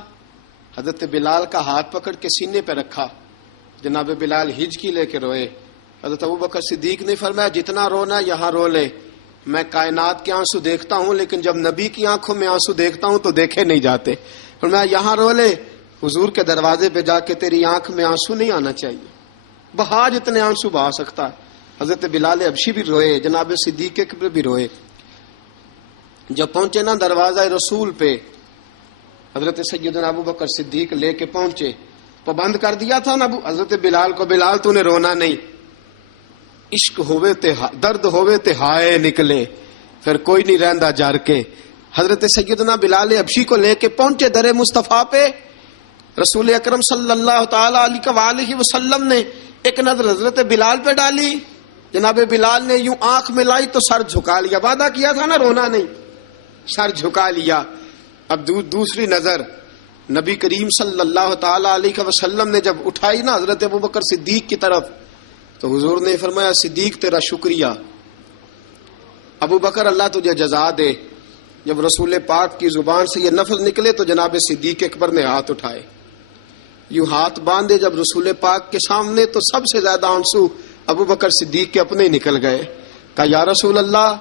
حضرت بلال کا ہاتھ پکڑ کے سینے پہ رکھا. جناب بلال ہجکی لے کے روئے. حضرت ابو بکر صدیق نے فرمایا جتنا رونا یہاں رو لے، میں کائنات کے آنسو دیکھتا ہوں لیکن جب نبی کی آنکھوں میں آنسو دیکھتا ہوں تو دیکھے نہیں جاتے. فرمایا یہاں رو لے، حضور کے دروازے پہ جا کے تیری آنکھ میں آنسو نہیں آنا چاہیے، بہا جتنے آنسو بہا سکتا ہے. حضرت بلال حبشی بھی روئے، جناب صدیق اکبر بھی روئے. جب پہنچے نا دروازہ رسول پہ، حضرت سیدنا ابو بکر صدیق لے کے پہنچے. پابند کر دیا تھا نا حضرت بلال کو، بلال تو نے رونا نہیں، عشق ہوئے تے درد ہوئے تے ہائے نکلے، پھر کوئی نہیں رہندا جار کے. حضرت سیدنا بلال حبشی کو لے کے پہنچے در مصطفیٰ پہ. رسول اکرم صلی اللہ تعالی علیہ وسلم نے ایک نظر حضرت بلال پہ ڈالی. جناب بلال نے یوں آنکھ ملائی تو سر جھکا لیا. وعدہ کیا تھا نا رونا نہیں، سر جھکا لیا. اب دوسری نظر نبی کریم صلی اللہ تعالی علیہ وسلم نے جب اٹھائی نا حضرت ابو بکر صدیق کی طرف تو حضور نے فرمایا صدیق تیرا شکریہ، ابو بکر اللہ تجھے جزا دے. جب رسول پاک کی زبان سے یہ لفظ نکلے تو جناب صدیق اکبر نے ہاتھ اٹھائے، یوں ہاتھ باندھے جب رسول پاک کے سامنے تو سب سے زیادہ آنسو ابو بکر صدیق کے اپنے نکل گئے. کہا یا رسول اللہ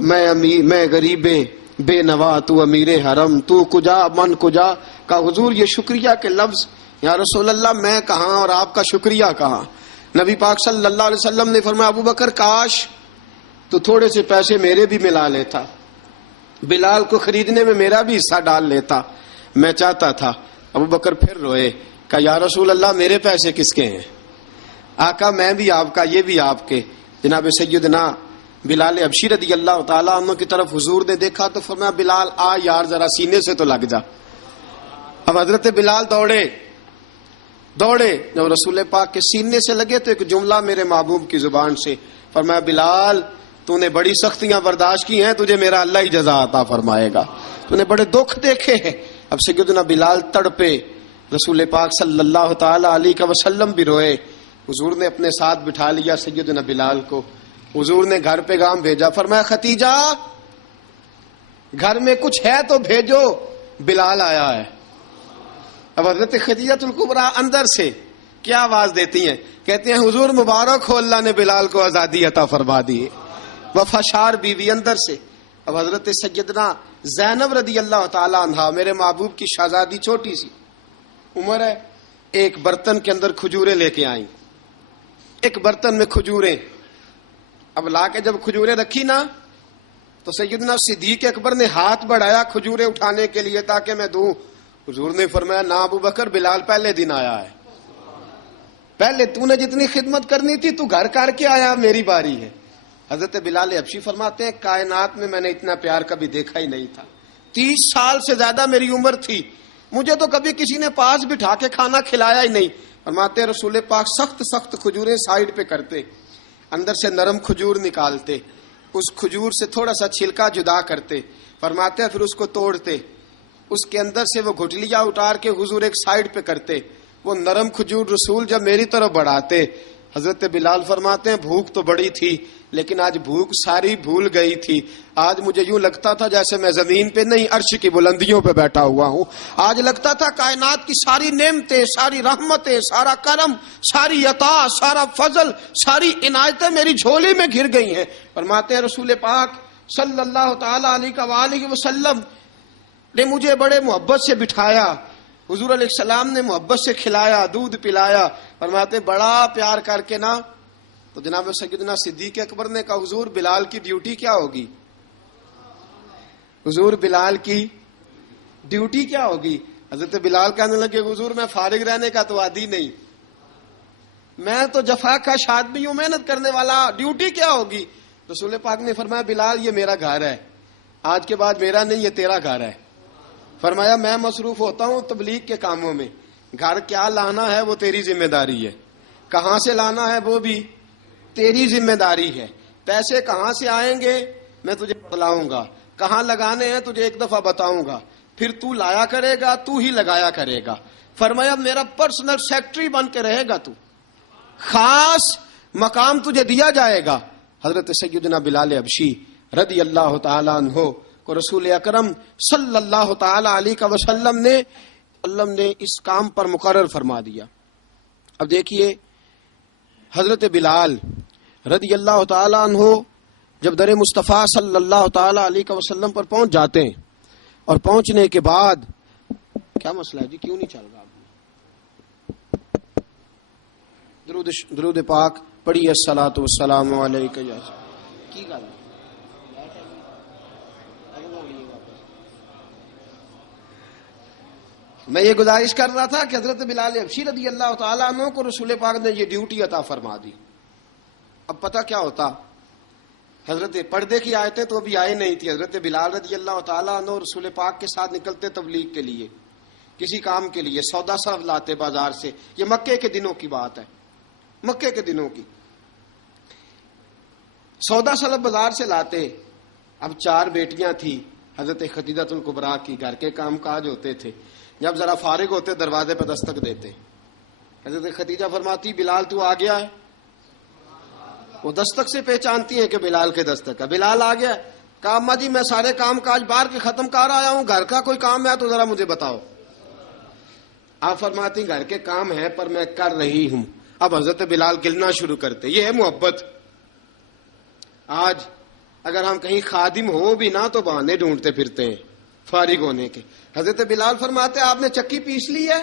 میں غریب بے نوا، تو امیر حرم، تو کجا من کجا. کہا حضور یہ شکریہ کے لفظ، یا رسول اللہ میں کہاں اور آپ کا شکریہ کہاں. نبی پاک صلی اللہ علیہ وسلم نے فرمایا ابو بکر کاش تو تھوڑے سے پیسے میرے بھی ملا لیتا، بلال کو خریدنے میں میرا بھی حصہ ڈال لیتا، میں چاہتا تھا. ابو بکر پھر روئے. کہا یا رسول اللہ میرے پیسے کس کے ہیں؟ آقا میں بھی آپ کا، یہ بھی آپ کے. جناب سیدنا بلال حبشی رضی اللہ تعالیٰ عنہ کی طرف حضور نے دیکھا تو فرمایا بلال آ یار ذرا سینے سے تو لگ جا. اب حضرت بلال دوڑے. جب رسول پاک کے سینے سے لگے تو ایک جملہ میرے محبوب کی زبان سے فرمایا بلال تو نے بڑی سختیاں برداشت کی ہیں، تجھے میرا اللہ ہی جزا عطا فرمائے گا، تو نے بڑے دکھ دیکھے ہیں. اب سیدنا بلال تڑپے. رسول پاک صلی اللہ تعالی علیہ وسلم بھی روئے. حضور نے اپنے ساتھ بٹھا لیا سیدنا بلال کو. حضور نے گھر پیغام بھیجا، فرمایا ختیجہ گھر میں کچھ ہے تو بھیجو، بلال آیا ہے. اب حضرت خدیجہ الکبریٰ اندر سے کیا آواز دیتی ہیں؟ کہتے ہیں حضور مبارک ہو، اللہ نے بلال کو آزادی عطا فرما دی. وفاشار بیوی اندر سے. اب حضرت سیدنا زینب رضی اللہ تعالی عنہا میرے محبوب کی شہزادی، چھوٹی سی عمر ہے، ایک برتن کے اندر کھجوریں لے کے آئیں. ایک برتن میں کھجوریں. اب لا کے جب کھجوریں رکھی نا تو سیدنا صدیق اکبر نے ہاتھ بڑھایا کھجوریں اٹھانے کے لیے تاکہ میں دوں. حضور نے فرمایا نہ ابو بکر، بلال پہلے دن آیا ہے. پہلے تو نے جتنی خدمت کرنی تھی تو گھر کر کے آیا، میری باری ہے۔ حضرت بلال حبشی فرماتے ہیں کائنات میں نے اتنا پیار کبھی دیکھا ہی نہیں تھا۔ 30 سال سے زیادہ میری عمر تھی، مجھے تو کبھی کسی نے پاس بٹھا کے کھانا کھلایا ہی نہیں۔ فرماتے ہیں رسول پاک سخت سخت کھجوریں سائیڈ پہ کرتے، اندر سے نرم کھجور نکالتے، اس کھجور سے تھوڑا سا چھلکا جدا کرتے، فرماتے ہیں پھر اس کو توڑتے، اس کے اندر سے وہ گھٹلیاں اتار کے حضور ایک سائیڈ پہ کرتے، وہ نرم کھجور رسول جب میری طرف بڑھاتے، حضرت بلال فرماتے ہیں بھوک تو بڑی تھی لیکن آج بھوک ساری بھول گئی تھی۔ آج مجھے یوں لگتا تھا جیسے میں زمین پہ نہیں عرش کی بلندیوں پہ بیٹھا ہوا ہوں۔ آج لگتا تھا کائنات کی ساری نعمتیں، ساری رحمتیں، سارا کرم، ساری عطا، سارا فضل، ساری عنایتیں میری جھولی میں گر گئی ہیں۔ فرماتے ہیں رسول پاک صلی اللہ تعالی علیہ وآلہ وسلم نے مجھے بڑے محبت سے بٹھایا، حضور علیہ السلام نے محبت سے کھلایا، دودھ پلایا۔ فرماتے بڑا پیار کر کے نا، تو جناب سیدنا صدیق اکبر نے کہا حضور بلال کی ڈیوٹی کیا ہوگی؟ حضور بلال کی ڈیوٹی کیا ہوگی؟ حضرت بلال کہنے لگے حضور میں فارغ رہنے کا تو عادی نہیں، میں تو جفا کش آدمی ہوں، محنت کرنے والا، ڈیوٹی کیا ہوگی؟ رسول پاک نے فرمایا بلال یہ میرا گھر ہے، آج کے بعد میرا نہیں یہ تیرا گھر ہے۔ فرمایا میں مصروف ہوتا ہوں تبلیغ کے کاموں میں، گھر کیا لانا ہے وہ تیری ذمہ داری ہے، کہاں سے لانا ہے وہ بھی تیری ذمہ داری ہے، پیسے کہاں سے آئیں گے میں تجھے بتلاؤں گا، کہاں لگانے ہیں تجھے ایک دفعہ بتاؤں گا، پھر تو لایا کرے گا، تو ہی لگایا کرے گا۔ فرمایا میرا پرسنل سیکٹری بن کے رہے گا، تو خاص مقام تجھے دیا جائے گا۔ حضرت سیدنا بلال حبشی رضی اللہ تعالی عنہ کو رسول اکرم صلی اللہ تعالی علیہ وسلم نے اس کام پر مقرر فرما دیا۔ اب دیکھیے حضرت بلال رضی اللہ تعالی عنہ جب در مصطفیٰ صلی اللہ تعالی علیہ وسلم پر پہنچ جاتے ہیں، اور پہنچنے کے بعد کیا مسئلہ ہے جی، کیوں نہیں چل رہا؟ درود پاک پڑھیے الصلاۃ والسلام علیکہ یا کی گل میں یہ گزارش کر رہا تھا کہ حضرت بلال حبشی رضی اللہ تعالیٰ عنہ کو رسول پاک نے یہ ڈیوٹی عطا فرما دی۔ اب پتہ کیا ہوتا، حضرت پردے کی آیتیں تو ابھی آئے نہیں تھی، حضرت بلال رضی اللہ تعالیٰ عنہ رسول پاک کے ساتھ نکلتے تبلیغ کے لیے، کسی کام کے لیے، سودا صرف لاتے بازار سے۔ یہ مکے کے دنوں کی بات ہے، مکے کے دنوں کی، سودا صرف بازار سے لاتے۔ اب 4 بیٹیاں تھیں حضرت خدیجہ الکبریٰ کی، گھر کے کام کاج ہوتے تھے، جب ذرا فارغ ہوتے دروازے پہ دستک دیتے، حضرت خدیجہ فرماتی بلال تو آ گیا ہے، وہ دستک سے پہچانتی ہیں کہ بلال کے دستک ہے، بلال آ گیا۔ کہا اماں جی میں سارے کام کاج باہر کے ختم کر آیا ہوں، گھر کا کوئی کام ہے تو ذرا مجھے بتاؤ۔ آپ فرماتی گھر کے کام ہے پر میں کر رہی ہوں۔ اب حضرت بلال گلنا شروع کرتے، یہ ہے محبت۔ آج اگر ہم کہیں خادم ہو بھی نہ تو بہانے ڈھونڈتے پھرتے ہیں فارغ ہونے کے۔ حضرت بلال فرماتے آپ نے چکی پیس لی ہے،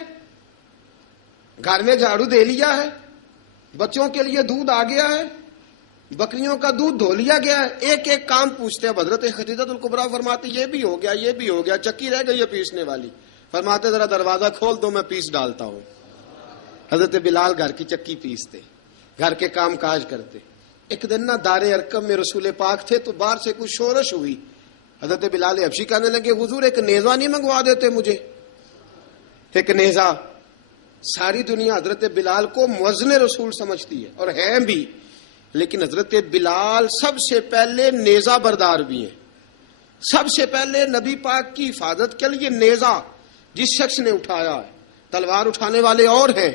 گھر میں جھاڑو دے لیا ہے، بچوں کے لیے دودھ آ گیا ہے، بکریوں کا دودھ دھو لیا گیا ہے، ایک ایک کام پوچھتے۔ اب حضرت خدیجہ الکبریٰ فرماتی یہ بھی ہو گیا، یہ بھی ہو گیا، چکی رہ گئی ہے پیسنے والی۔ فرماتے ذرا دروازہ کھول دو میں پیس ڈالتا ہوں۔ حضرت بلال گھر کی چکی پیستے، گھر کے کام کاج کرتے۔ ایک دن نہ دار ارقم میں رسول پاک تھے تو باہر سے کچھ شورش ہوئی، حضرت بلال حبشی کہنے لگے حضور ایک نیزہ نہیں منگوا دیتے مجھے؟ ایک نیزہ۔ ساری دنیا حضرت بلال کو مؤذن رسول سمجھتی ہے اور ہیں بھی، لیکن حضرت بلال سب سے پہلے نیزہ بردار بھی ہیں۔ سب سے پہلے نبی پاک کی حفاظت کے لیے نیزہ جس شخص نے اٹھایا ہے، تلوار اٹھانے والے اور ہیں،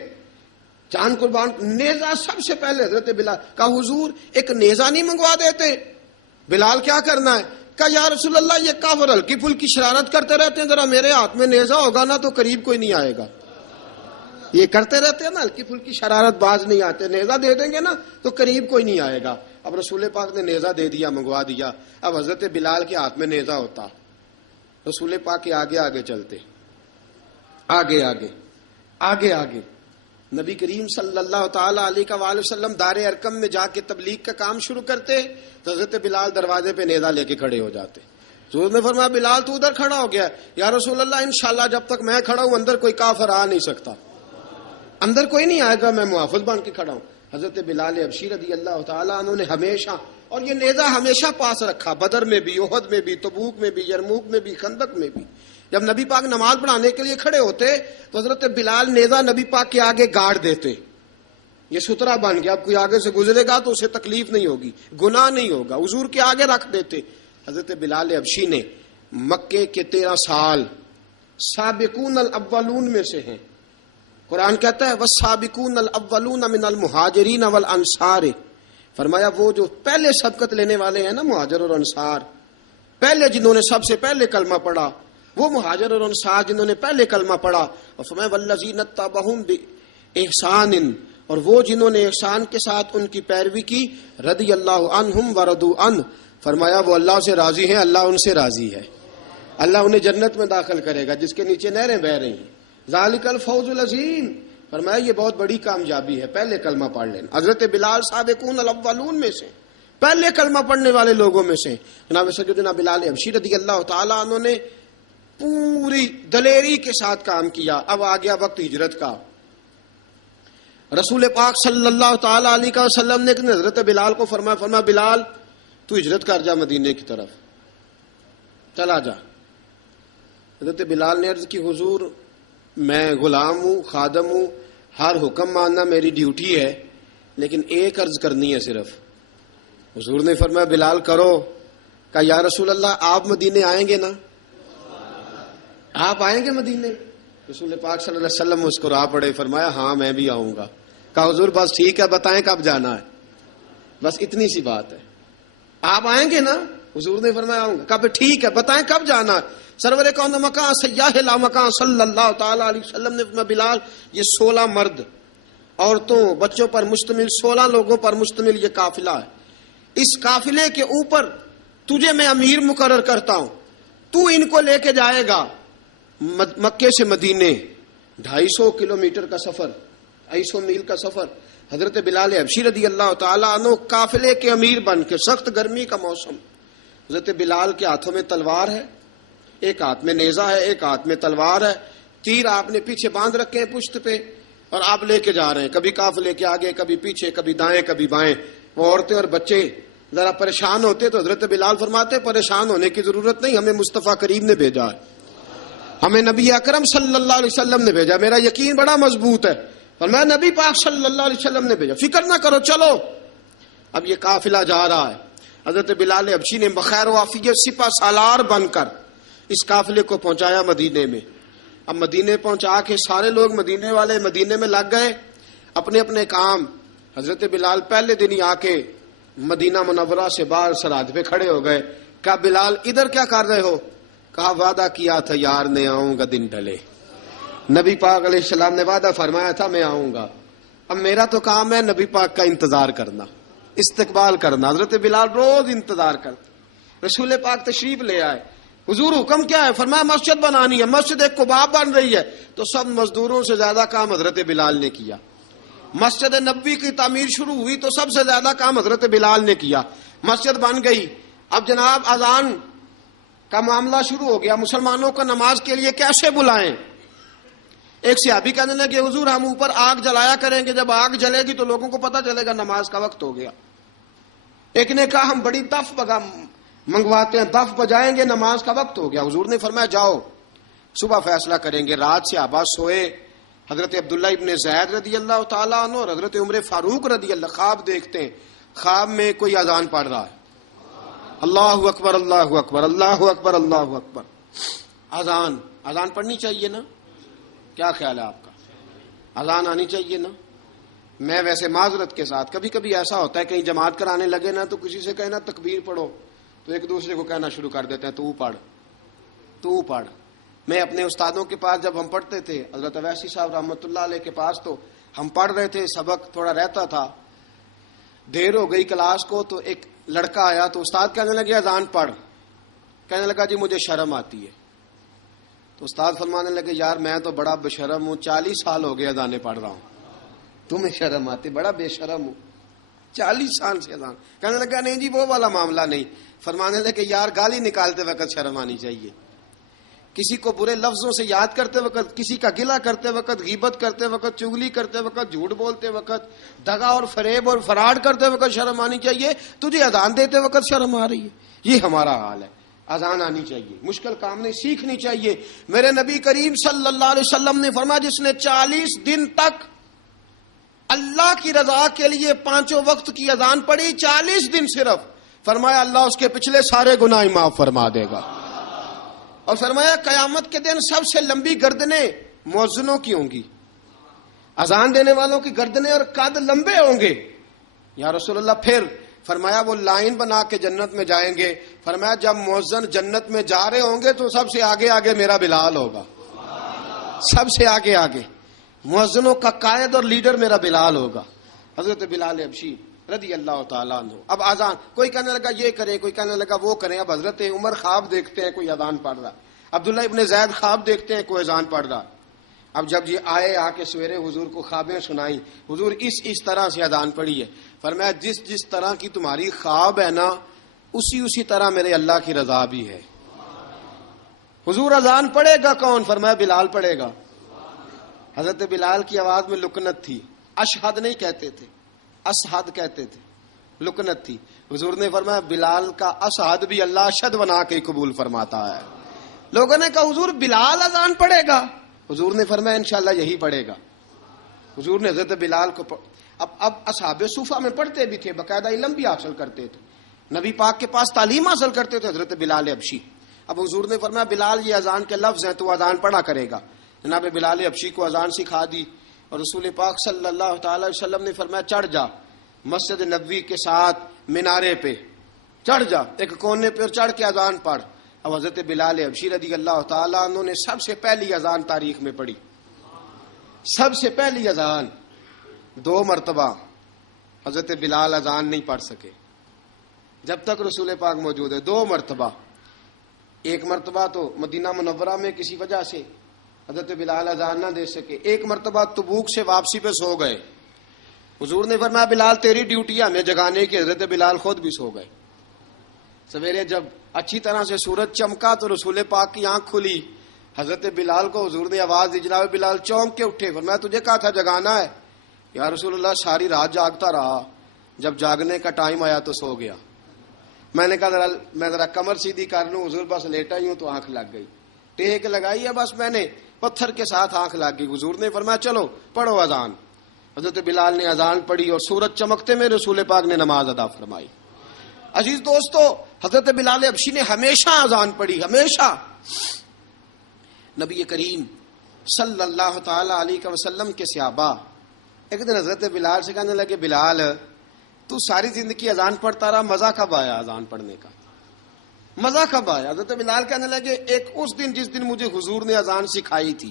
جان قربان، نیزہ سب سے پہلے حضرت بلال۔ کہا حضور ایک نیزہ نہیں منگوا دیتے؟ بلال کیا کرنا ہے؟ کہا یا رسول اللہ یہ کافر ہلکی پھلکی شرارت کرتے رہتے ہیں، ذرا میرے ہاتھ میں نیزہ ہوگا نا تو قریب کوئی نہیں آئے گا۔ یہ کرتے رہتے ہیں نا ہلکی پھلکی شرارت، باز نہیں آتے، نیزہ دے دیں گے نا تو قریب کوئی نہیں آئے گا۔ اب رسول پاک نے نیزہ دے دیا، منگوا دیا۔ اب حضرت بلال کے ہاتھ میں نیزہ ہوتا، رسول پاک کے آگے آگے چلتے، آگے آگے آگے آگے۔ نبی کریم صلی اللہ تعالی علیہ وآلہ وسلم دار ارقم میں جا کے تبلیغ کا کام شروع کرتے تو حضرت بلال دروازے پہ نیزہ لے کے کھڑے ہو جاتے۔ حضور نے فرمایا بلال تو ادھر کھڑا ہو گیا، یا رسول اللہ انشاءاللہ جب تک میں کھڑا ہوں اندر کوئی کافر آ نہیں سکتا۔ اندر کوئی نہیں آئے گا، میں محافظ بن کے کھڑا ہوں۔ حضرت بلال حبشی رضی اللہ تعالیٰ عنہ نے ہمیشہ، اور یہ نیزہ ہمیشہ پاس رکھا، بدر میں بھی، احد میں بھی، تبوک میں بھی، یرموک میں بھی، خندق میں بھی۔ جب نبی پاک نماز پڑھانے کے لیے کھڑے ہوتے تو حضرت بلال نیزہ نبی پاک کے آگے گاڑ دیتے، یہ سترا بن گیا، اب کوئی آگے سے گزرے گا تو اسے تکلیف نہیں ہوگی، گناہ نہیں ہوگا، حضور کے آگے رکھ دیتے۔ حضرت بلال حبشی نے مکے کے 13 سال سابقون الاولون میں سے ہیں۔ قرآن کہتا ہے والسابقون الاولون من المہاجرین والانصار، فرمایا وہ جو پہلے سبقت لینے والے ہیں نا، مہاجر اور انصار، پہلے جنہوں نے سب سے پہلے کلمہ پڑھا، وہ مہاجر اور انصار جنہوں نے پہلے کلمہ پڑھا۔ اور فرمایا والذین اتبعوہم باحسان، اور وہ جنہوں نے احسان کے ساتھ ان کی پیروی کی، رضی اللہ عنہم ورضوا عنہ، فرمایا وہ اللہ سے راضی ہیں، اللہ ان سے راضی ہے، اللہ انہیں جنت میں داخل کرے گا جس کے نیچے نہریں بہہ رہی ہیں۔ ذالک الفوز العظیم، فرمایا یہ بہت بڑی کامیابی ہے، پہلے کلمہ پڑھ لینا۔ حضرت بلال سابقون الاولون میں سے، پہلے کلمہ پڑھنے والے لوگوں میں سے۔ جناب سیدنا بلال حبشی رضی اللہ تعالیٰ عنہ نے پوری دلیری کے ساتھ کام کیا۔ اب آ گیا وقت ہجرت کا۔ رسول پاک صلی اللہ تعالیٰ علیہ وسلم نے حضرت بلال کو فرمایا بلال تو ہجرت کر جا مدینے کی طرف، چلا جا۔ حضرت بلال نے عرض کی حضور میں غلام ہوں، خادم ہوں، ہر حکم ماننا میری ڈیوٹی ہے، لیکن ایک عرض کرنی ہے صرف۔ حضور نے فرمایا بلال کرو۔ کہا یا رسول اللہ آپ مدینے آئیں گے نا؟ آپ آئیں گے مدینے؟ رسول پاک صلی اللہ علیہ وسلم مسکرا پڑے، فرمایا ہاں میں بھی آؤں گا۔ کہا حضور بس ٹھیک ہے، بتائیں کب جانا ہے، بس اتنی سی بات ہے، آپ آئیں گے نا؟ حضور نے فرمایا آؤں گا۔ کہا ٹھیک ہے، بتائیں کب جانا ہے۔ سرور کون مکان سیاح لا مکان صلی اللہ تعالی علیہ وسلم نے فرمایا بلال یہ 16 مرد، عورتوں، بچوں پر مشتمل، 16 لوگوں پر مشتمل یہ قافلہ ہے، اس قافلے کے اوپر تجھے میں امیر مقرر کرتا ہوں، تو ان کو لے کے جائے گا مکے سے مدینے، 250 کلومیٹر کا سفر، 250 میل کا سفر۔ حضرت بلال حبشی رضی اللہ تعالیٰ عنہ قافلے کے امیر بن کے، سخت گرمی کا موسم، حضرت بلال کے ہاتھوں میں تلوار ہے، ایک ہاتھ میں نیزہ ہے، ایک ہاتھ میں تلوار ہے، تیر آپ نے پیچھے باندھ رکھے ہیں پشت پہ، اور آپ لے کے جا رہے ہیں، کبھی قافلے کے آگے، کبھی پیچھے، کبھی دائیں کبھی بائیں۔ وہ عورتیں اور بچے ذرا پریشان ہوتے تو حضرت بلال فرماتے پریشان ہونے کی ضرورت نہیں، ہمیں مصطفیٰ کریم نے بھیجا ہے، ہمیں نبی اکرم صلی اللہ علیہ وسلم نے بھیجا، میرا یقین بڑا مضبوط ہے، فرمایا نبی پاک صلی اللہ علیہ وسلم نے بھیجا، فکر نہ کرو چلو۔ اب یہ قافلہ جا رہا ہے، حضرت بلال حبشی نے بخیر و عافیت سپہ سالار بن کر اس قافلے کو پہنچایا مدینے میں۔ اب مدینے پہنچا کے سارے لوگ مدینے والے مدینے میں لگ گئے اپنے اپنے کام۔ حضرت بلال پہلے دن ہی آ کے مدینہ منورہ سے باہر سرحد پہ کھڑے ہو گئے۔ کہا بلال ادھر کیا کر رہے ہو؟ کہا وعدہ کیا تھا یار نے آؤں گا دن ڈھلے، نبی پاک علیہ السلام نے وعدہ فرمایا تھا میں آؤں گا، اب میرا تو کام ہے نبی پاک کا انتظار کرنا، استقبال کرنا۔ حضرت بلال روز انتظار کرتے، رسول پاک تشریف لے آئے، حضور حکم کیا ہے؟ فرمایا مسجد بنانی ہے، مسجد قباء بن رہی ہے، تو سب مزدوروں سے زیادہ کام حضرت بلال نے کیا۔ مسجد نبوی کی تعمیر شروع ہوئی تو سب سے زیادہ کام حضرت بلال نے کیا، مسجد بن گئی۔ اب جناب اذان کا معاملہ شروع ہو گیا، مسلمانوں کو نماز کے لیے کیسے بلائیں؟ ایک صحابی کہنے لگے حضور ہم اوپر آگ جلایا کریں گے، جب آگ جلے گی تو لوگوں کو پتہ چلے گا نماز کا وقت ہو گیا۔ ایک نے کہا ہم بڑی دف منگواتے ہیں، دف بجائیں گے، نماز کا وقت ہو گیا۔ حضور نے فرمایا جاؤ صبح فیصلہ کریں گے۔ رات سے صحابہ سوئے، حضرت عبداللہ ابن زید رضی اللہ تعالیٰ عنہ اور حضرت عمر فاروق رضی اللہ خواب دیکھتے ہیں، خواب میں کوئی اذان پڑھ رہا ہے، اللہ اکبر اللہ اکبر اللہ اکبر اللہ اکبر۔ اذان پڑھنی چاہیے نا؟ کیا خیال ہے آپ کا؟ اذان آنی چاہیے نا؟ میں ویسے معذرت کے ساتھ کبھی کبھی ایسا ہوتا ہے کہیں جماعت کرانے لگے نا تو کسی سے کہنا تکبیر پڑھو تو ایک دوسرے کو کہنا شروع کر دیتے ہیں تو پڑھ۔ میں اپنے استادوں کے پاس جب ہم پڑھتے تھے، حضرت اویسی صاحب رحمۃ اللہ علیہ کے پاس، تو ہم پڑھ رہے تھے، سبق تھوڑا رہتا تھا، دیر ہو گئی کلاس کو تو ایک لڑکا آیا تو استاد کہنے لگے اذان پڑھ، کہنے لگا جی مجھے شرم آتی ہے۔ تو استاد فرمانے لگے یار میں تو بڑا بے شرم ہوں، 40 سال ہو گئے اذانیں پڑھ رہا ہوں، تمہیں شرم آتی؟ بڑا بے شرم ہوں، 40 سال سے اذان۔ کہنے لگا نہیں جی وہ والا معاملہ نہیں۔ فرمانے لگے یار گالی نکالتے وقت شرم آنی چاہیے، کسی کو برے لفظوں سے یاد کرتے وقت، کسی کا گلہ کرتے وقت، غیبت کرتے وقت، چغلی کرتے وقت، جھوٹ بولتے وقت، دغا اور فریب اور فراڈ کرتے وقت شرم آنی چاہیے. تجھے اذان دیتے وقت شرم آ رہی ہے. یہ ہمارا حال ہے. اذان آنی چاہیے، مشکل کام نہیں، سیکھنی چاہیے. میرے نبی کریم صلی اللہ علیہ وسلم نے فرمایا جس نے 40 دن تک اللہ کی رضا کے لیے 5 وقت کی اذان پڑھی، 40 دن صرف، فرمایا اللہ اس کے پچھلے سارے گناہ معاف فرما دے گا. اور فرمایا قیامت کے دن سب سے لمبی گردنیں مؤذنوں کی ہوں گی، اذان دینے والوں کی گردنیں اور قد لمبے ہوں گے. یا رسول اللہ پھر؟ فرمایا وہ لائن بنا کے جنت میں جائیں گے. فرمایا جب مؤذن جنت میں جا رہے ہوں گے تو سب سے آگے آگے میرا بلال ہوگا، سب سے آگے آگے مؤذنوں کا قائد اور لیڈر میرا بلال ہوگا، حضرت بلال حبشی رضی اللہ تعالیٰ عنہ. اب اذان کوئی کہنے لگا یہ کریں، کوئی کہنے لگا وہ کریں. اب حضرت عمر خواب دیکھتے ہیں، کوئی اذان پڑھ رہا. عبداللہ ابن زید خواب دیکھتے ہیں، کوئی اذان پڑھ رہا. اب جب یہ آئے آ کے سویرے حضور کو خوابیں سنائیں، حضور اس طرح سے اذان پڑھی ہے. فرمایا جس طرح کی تمہاری خواب ہے نا، اسی طرح میرے اللہ کی رضا بھی ہے. حضور اذان پڑھے گا کون؟ فرمایا بلال پڑھے گا. حضرت بلال کی آواز میں لکنت تھی، اشہد نہیں کہتے تھے، اشہد کہتے تھے، لکنت تھی. حضور نے فرمایا بلال کا اشہد بھی اللہ اشہد بنا کے قبول فرماتا ہے. لوگوں نے کہا حضور بلال اذان پڑھے گا؟ حضور نے فرمایا انشاءاللہ یہی پڑھے گا. حضور نے حضرت بلال کو اب اصحاب صوفہ میں پڑھتے بھی تھے، باقاعدہ علم بھی حاصل کرتے تھے، نبی پاک کے پاس تعلیم حاصل کرتے تھے حضرت بلال حبشی. اب حضور نے فرمایا بلال یہ اذان کے لفظ ہیں، تو اذان پڑھا کرے گا. جناب بلال حبشی کو اذان سکھا دی اور رسول پاک صلی اللہ تعالی وسلم نے فرمایا چڑھ جا مسجد نبوی کے ساتھ مینارے پہ، چڑھ جا ایک کونے پہ اور چڑھ کے اذان پڑھ. اب حضرت بلال حبشی رضی اللہ تعالیٰ عنہ نے سب سے پہلی اذان تاریخ میں پڑھی. سب سے پہلی اذان 2 مرتبہ حضرت بلال اذان نہیں پڑھ سکے جب تک رسول پاک موجود ہے. 2 مرتبہ. ایک مرتبہ تو مدینہ منورہ میں کسی وجہ سے حضرت بلال اذان نہ دے سکے. ایک مرتبہ تبوک سے واپسی پہ سو گئے. حضور نے فرمایا بلال تیری ڈیوٹی ہے ہمیں جگانے کی. حضرت بلال خود بھی سو گئے. سویرے جب اچھی طرح سے سورج چمکا تو رسول پاک کی آنکھ کھلی. حضرت بلال کو حضور نے آواز دی. جناب بلال چونک کے اٹھے. فرمایا تجھے کہا تھا جگانا ہے. یا رسول اللہ ساری رات جاگتا رہا، جب جاگنے کا ٹائم آیا تو سو گیا. میں نے کہا میں ذرا کمر سیدھی کر لوں. حضور بس لیٹا ہی ہوں تو آنکھ لگ گئی. ٹیک لگائی ہے بس میں نے، پتھر کے ساتھ آنکھ لگ گئی. حضور نے فرمایا چلو پڑھو اذان. حضرت بلال نے اذان پڑھی اور سورج چمکتے میں رسول پاک نے نماز ادا فرمائی. عزیز دوستو حضرت بلال حبشی نے ہمیشہ اذان پڑھی، ہمیشہ. نبی کریم صلی اللہ تعالی علیہ وسلم کے صحابہ ایک دن حضرت بلال سے کہنے لگے بلال تو ساری زندگی اذان پڑھتا رہا، مزہ کب آیا اذان پڑھنے کا؟ مزہ کب آیا؟ حضرت بلال کہنے لگے ایک اس دن جس دن مجھے حضور نے اذان سکھائی تھی،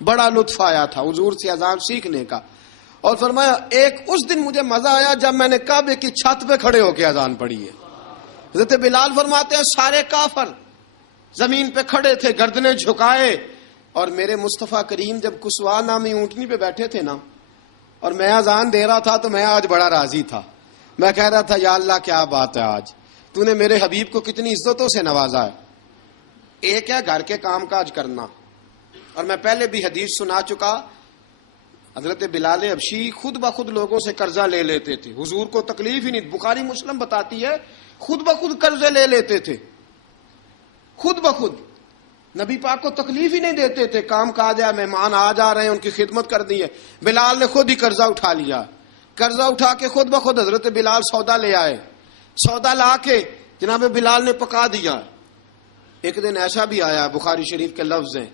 بڑا لطف آیا تھا حضور سے اذان سیکھنے کا. اور فرمایا ایک اس دن مجھے مزہ آیا جب میں نے کعبے کی چھت پہ کھڑے ہو کے اذان پڑھی ہے. حضرت بلال فرماتے ہیں سارے کافر زمین پہ کھڑے تھے گردنیں جھکائے، اور میرے مصطفیٰ کریم جب کسوا نامی اونٹنی پہ بیٹھے تھے نا اور میں اذان دے رہا تھا تو میں آج بڑا راضی تھا. میں کہہ رہا تھا یا اللہ کیا بات ہے، آج تو نے میرے حبیب کو کتنی عزتوں سے نوازا ہے. ایک ہے گھر کے کام کاج کرنا، اور میں پہلے بھی حدیث سنا چکا، حضرت بلال حبشی خود بخود لوگوں سے قرضہ لے لیتے تھے. حضور کو تکلیف ہی نہیں، بخاری مسلم بتاتی ہے خود بخود قرضے لے لیتے تھے، خود بخود. نبی پاک کو تکلیف ہی نہیں دیتے تھے. کام کاج ہے، مہمان آ جا رہے ہیں، ان کی خدمت کر دی ہے. بلال نے خود ہی قرضہ اٹھا لیا. قرضہ اٹھا کے خود بخود حضرت بلال سودا لے آئے. سودا لا کے جناب بلال نے پکا دیا. ایک دن ایسا بھی آیا، بخاری شریف کے لفظ ہیں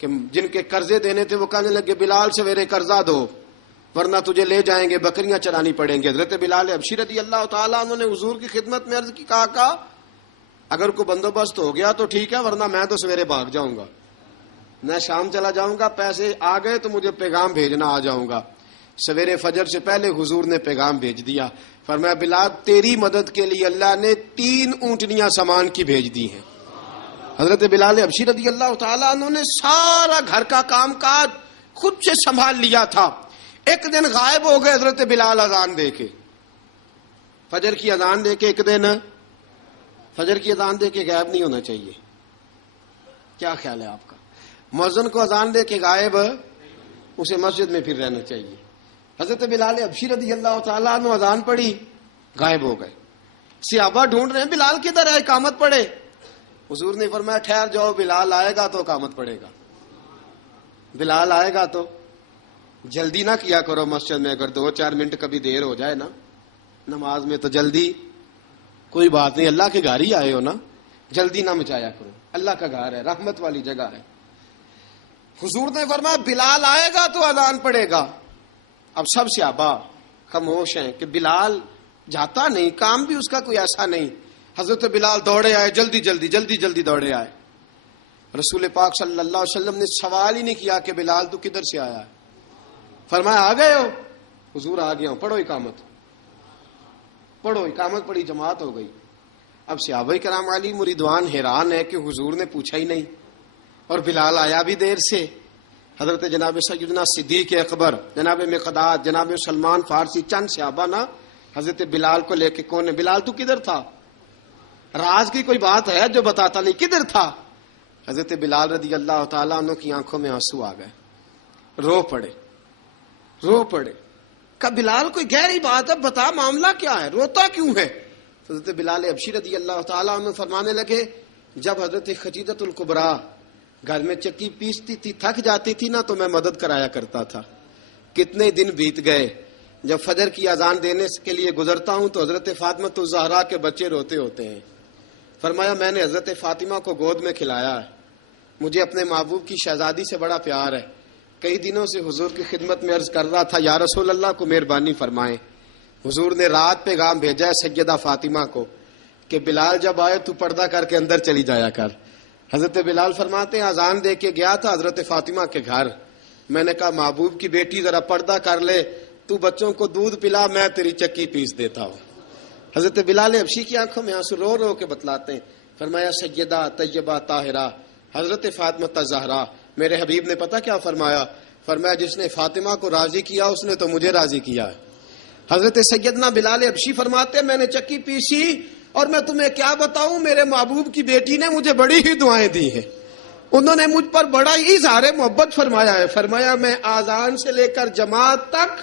کہ جن کے قرضے دینے تھے وہ کہنے لگے بلال سویرے قرضہ دو ورنہ تجھے لے جائیں گے، بکریاں چرانی پڑیں گے. حضرت بلال حبشی رضی اللہ تعالیٰ انہوں نے حضور کی خدمت میں عرض کی، کہا اگر کوئی بندوبست ہو گیا تو ٹھیک ہے ورنہ میں تو سویرے بھاگ جاؤں گا، میں شام چلا جاؤں گا، پیسے آ گئے تو مجھے پیغام بھیجنا آ جاؤں گا. سویرے فجر سے پہلے حضور نے پیغام بھیج دیا. فرمایا بلال تیری مدد کے لیے اللہ نے 3 اونٹنیاں سامان کی بھیج دی ہیں. حضرت بلال حبشی رضی اللہ تعالیٰ عنہ نے سارا گھر کا کام کاج خود سے سنبھال لیا تھا. ایک دن غائب ہو گئے حضرت بلال اذان دے کے، فجر کی اذان دے کے. ایک دن فجر کی اذان دے کے غائب نہیں ہونا چاہیے. کیا خیال ہے آپ کا؟ مؤذن کو اذان دے کے غائب اسے مسجد میں پھر رہنا چاہیے. حضرت بلال حبشی رضی اللہ تعالیٰ عنہ اذان پڑھی, غائب ہو گئے. صحابہ ڈھونڈ رہے ہیں بلال کدھر ہے, اقامت پڑھے. حضور نے فرمایا ٹھہر جاؤ, بلال آئے گا تو اقامت پڑھے گا. بلال آئے گا تو جلدی نہ کیا کرو مسجد میں. اگر 2-4 منٹ کبھی دیر ہو جائے نا نماز میں تو جلدی کوئی بات نہیں, اللہ کے گھر ہی آئے ہو نا, جلدی نہ مچایا کرو. اللہ کا گھر ہے, رحمت والی جگہ ہے. حضور نے فرمایا بلال آئے گا تو اذان پڑے گا. اب سب صحابہ خاموش ہیں کہ بلال جاتا نہیں, کام بھی اس کا کوئی ایسا نہیں. حضرت بلال دوڑے آئے, جلدی دوڑے آئے. رسول پاک صلی اللہ علیہ وسلم نے سوال ہی نہیں کیا کہ بلال تو کدھر سے آیا ہے, فرمایا آ گئے ہو. حضور آ گیا ہوں, پڑھو اقامت پڑھی, جماعت ہو گئی. اب صحابہ کرام علی مریدوان حیران ہے کہ حضور نے پوچھا ہی نہیں اور بلال آیا بھی دیر سے. حضرت جناب سیدنا صدیق اکبر, جناب مقداد, جناب سلمان فارسی, چند صحابہ نا حضرت بلال کو لے کے کون ہے, بلال تو کدھر تھا, راز کی کوئی بات ہے جو بتاتا نہیں, کدھر تھا. حضرت بلال رضی اللہ تعالیٰ عنہ کی آنکھوں میں آنسو آ گئے, رو پڑے. کہ بلال کوئی گہری بات ہے, بتا معاملہ کیا ہے, روتا کیوں ہے. حضرت بلال حبشی رضی اللہ تعالیٰ عنہ فرمانے لگے جب حضرت خدیجہ الکبریٰ گھر میں چکی پیستی تھی, تھک جاتی تھی نا, تو میں مدد کرایا کرتا تھا. کتنے دن بیت گئے, جب فجر کی اذان دینے کے لیے گزرتا ہوں تو حضرت فاطمہ الزہرا کے بچے روتے ہوتے ہیں. فرمایا میں نے حضرت فاطمہ کو گود میں کھلایا ہے, مجھے اپنے محبوب کی شہزادی سے بڑا پیار ہے. کئی دنوں سے حضور کی خدمت میں عرض کر رہا تھا یا رسول اللہ کو مہربانی فرمائیں. حضور نے رات پیغام بھیجا ہے سیدہ فاطمہ کو کہ بلال جب آئے تو پردہ کر کے اندر چلی جایا کر. حضرت بلال فرماتے ہیں اذان دے کے گیا تھا حضرت فاطمہ کے گھر, میں نے کہا محبوب کی بیٹی ذرا پردہ کر لے, تو بچوں کو دودھ پلا, میں تیری چکی پیس دیتا ہوں. حضرت بلال حبشی کی آنکھوں میں آنسو رو رو کے بتلاتے ہیں. فرمایا سیدہ طیبہ طاہرہ حضرت فاطمہ الزہرا, میرے حبیب نے پتہ کیا فرمایا, فرمایا جس نے فاطمہ کو راضی کیا اس نے تو مجھے راضی کیا ہے. حضرت سیدنا بلال حبشی فرماتے ہیں میں نے چکی پیسی اور میں تمہیں کیا بتاؤں, میرے محبوب کی بیٹی نے مجھے بڑی ہی دعائیں دی ہیں, انہوں نے مجھ پر بڑا ہی اظہار محبت فرمایا ہے. فرمایا میں آذان سے لے کر جماعت تک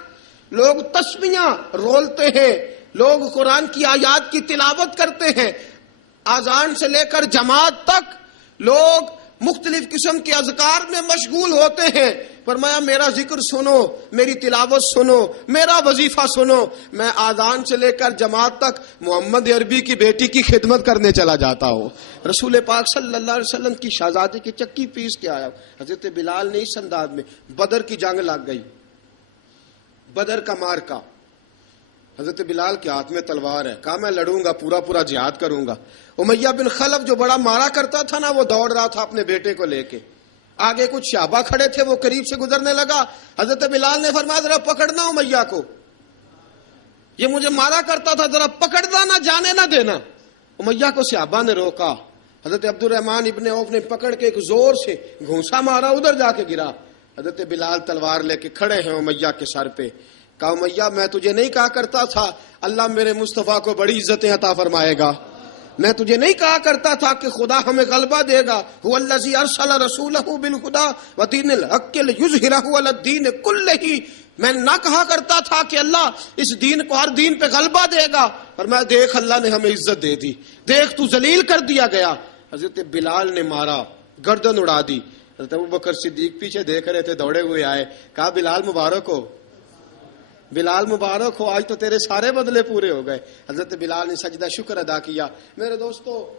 لوگ تسبیحاں رولتے ہیں, لوگ قرآن کی آیات کی تلاوت کرتے ہیں, آذان سے لے کر جماعت تک لوگ مختلف قسم کے اذکار میں مشغول ہوتے ہیں. فرمایا میرا ذکر سنو, میری تلاوت سنو, میرا وظیفہ سنو, میں آذان سے لے کر جماعت تک محمد عربی کی بیٹی کی خدمت کرنے چلا جاتا ہوں. رسول پاک صلی اللہ علیہ وسلم کی شہزادی کی چکی پیس کے آیا. حضرت بلال نے اس انداز میں, بدر کی جنگ لگ گئی, بدر کا مارکا, حضرت بلال کے ہاتھ میں تلوار ہے, کہا میں لڑوں گا, پورا جہاد کروں گا. امیہ بن خلف جو بڑا مارا کرتا تھا نا, وہ دوڑ رہا تھا اپنے بیٹے کو لے کے, آگے کچھ صحابہ کھڑے تھے, وہ قریب سے گزرنے لگا. حضرت بلال نے فرمایا ذرا پکڑنا امیہ کو, یہ مجھے مارا کرتا تھا, ذرا پکڑنا, نہ جانے نہ دینا. امیہ کو صحابہ نے روکا. حضرت عبد الرحمن ابن عوف نے پکڑ کے ایک زور سے گھونسا مارا, ادھر جا کے گرا. حضرت بلال تلوار لے کے کھڑے ہیں امیہ کے سر پہ. کہا امیہ میں تجھے نہیں کہا کرتا تھا اللہ میرے مصطفیٰ کو بڑی عزتیں عطا فرمائے گا, میں تجھے نہیں کہا کرتا تھا کہ خدا ہمیں غلبہ دے گا, هو الذی ارسل رسولہ بالہدی ودین الحق لیظہرہ علی الدین کلہ, میں نہ کہا کرتا تھا کہ اللہ اس دین کو ہر دین پہ غلبہ دے گا, اور میں دیکھ اللہ نے ہمیں عزت دے دی, دیکھ تو ذلیل کر دیا گیا. حضرت بلال نے مارا, گردن اڑا دی. حضرت ابوبکر صدیق پیچھے دیکھ رہے تھے, دوڑے ہوئے آئے, کہا بلال مبارک ہو, بلال مبارک ہو, آج تو تیرے سارے بدلے پورے ہو گئے. حضرت بلال نے سجدہ شکر ادا کیا. میرے دوستو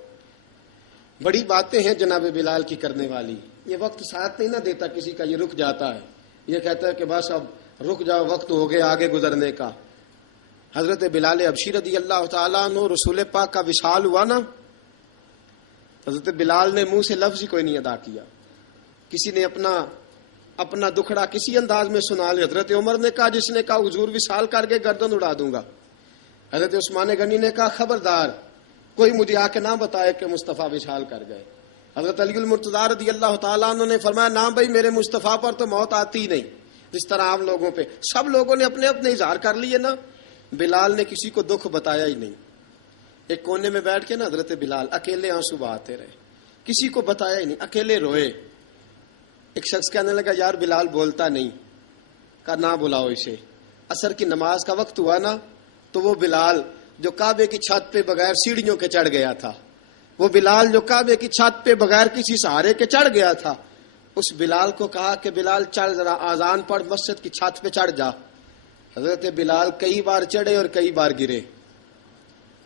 بڑی باتیں ہیں جناب بلال کی کرنے والی. یہ وقت ساتھ نہیں نہ دیتا کسی کا, یہ رک جاتا ہے, یہ کہتا ہے کہ بس اب رک جاؤ, وقت ہو گیا آگے گزرنے کا. حضرت بلال حبشی رضی اللہ تعالیٰ عنہ رسول پاک کا وصال ہوا نا, حضرت بلال نے منہ سے لفظ ہی کوئی نہیں ادا کیا. کسی نے اپنا دکھڑا کسی انداز میں سنا لیا. حضرت عمر نے کہا, جس نے کہا حضور وصال کر کے گردن اڑا دوں گا. حضرت عثمان غنی نے کہا خبردار کوئی مجھے آ کے نہ بتائے کہ مصطفیٰ وصال کر گئے. حضرت علی المرتضیٰ رضی اللہ تعالیٰ عنہ نے فرمایا نہ بھائی, میرے مصطفیٰ پر تو موت آتی ہی نہیں, جس طرح عام لوگوں پہ. سب لوگوں نے اپنے اپنے اظہار کر لیے نا, بلال نے کسی کو دکھ بتایا ہی نہیں. ایک کونے میں بیٹھ کے نا حضرت بلال اکیلے آنسو بہاتے رہے کسی کو بتایا ہی نہیں, اکیلے روئے. ایک شخص کہنے لگا یار بلال بولتا نہیں. کہا نہ بلاؤ اسے. عصر کی نماز کا وقت ہوا نا, تو وہ بلال جو کعبے کی چھت پہ بغیر سیڑھیوں کے چڑھ گیا تھا, وہ بلال جو کعبے کی چھت پہ بغیر کسی سہارے کے چڑھ گیا تھا, اس بلال کو کہا کہ بلال چڑھ ذرا, اذان پڑھ, مسجد کی چھت پہ چڑھ جا. حضرت بلال کئی بار چڑھے اور کئی بار گرے,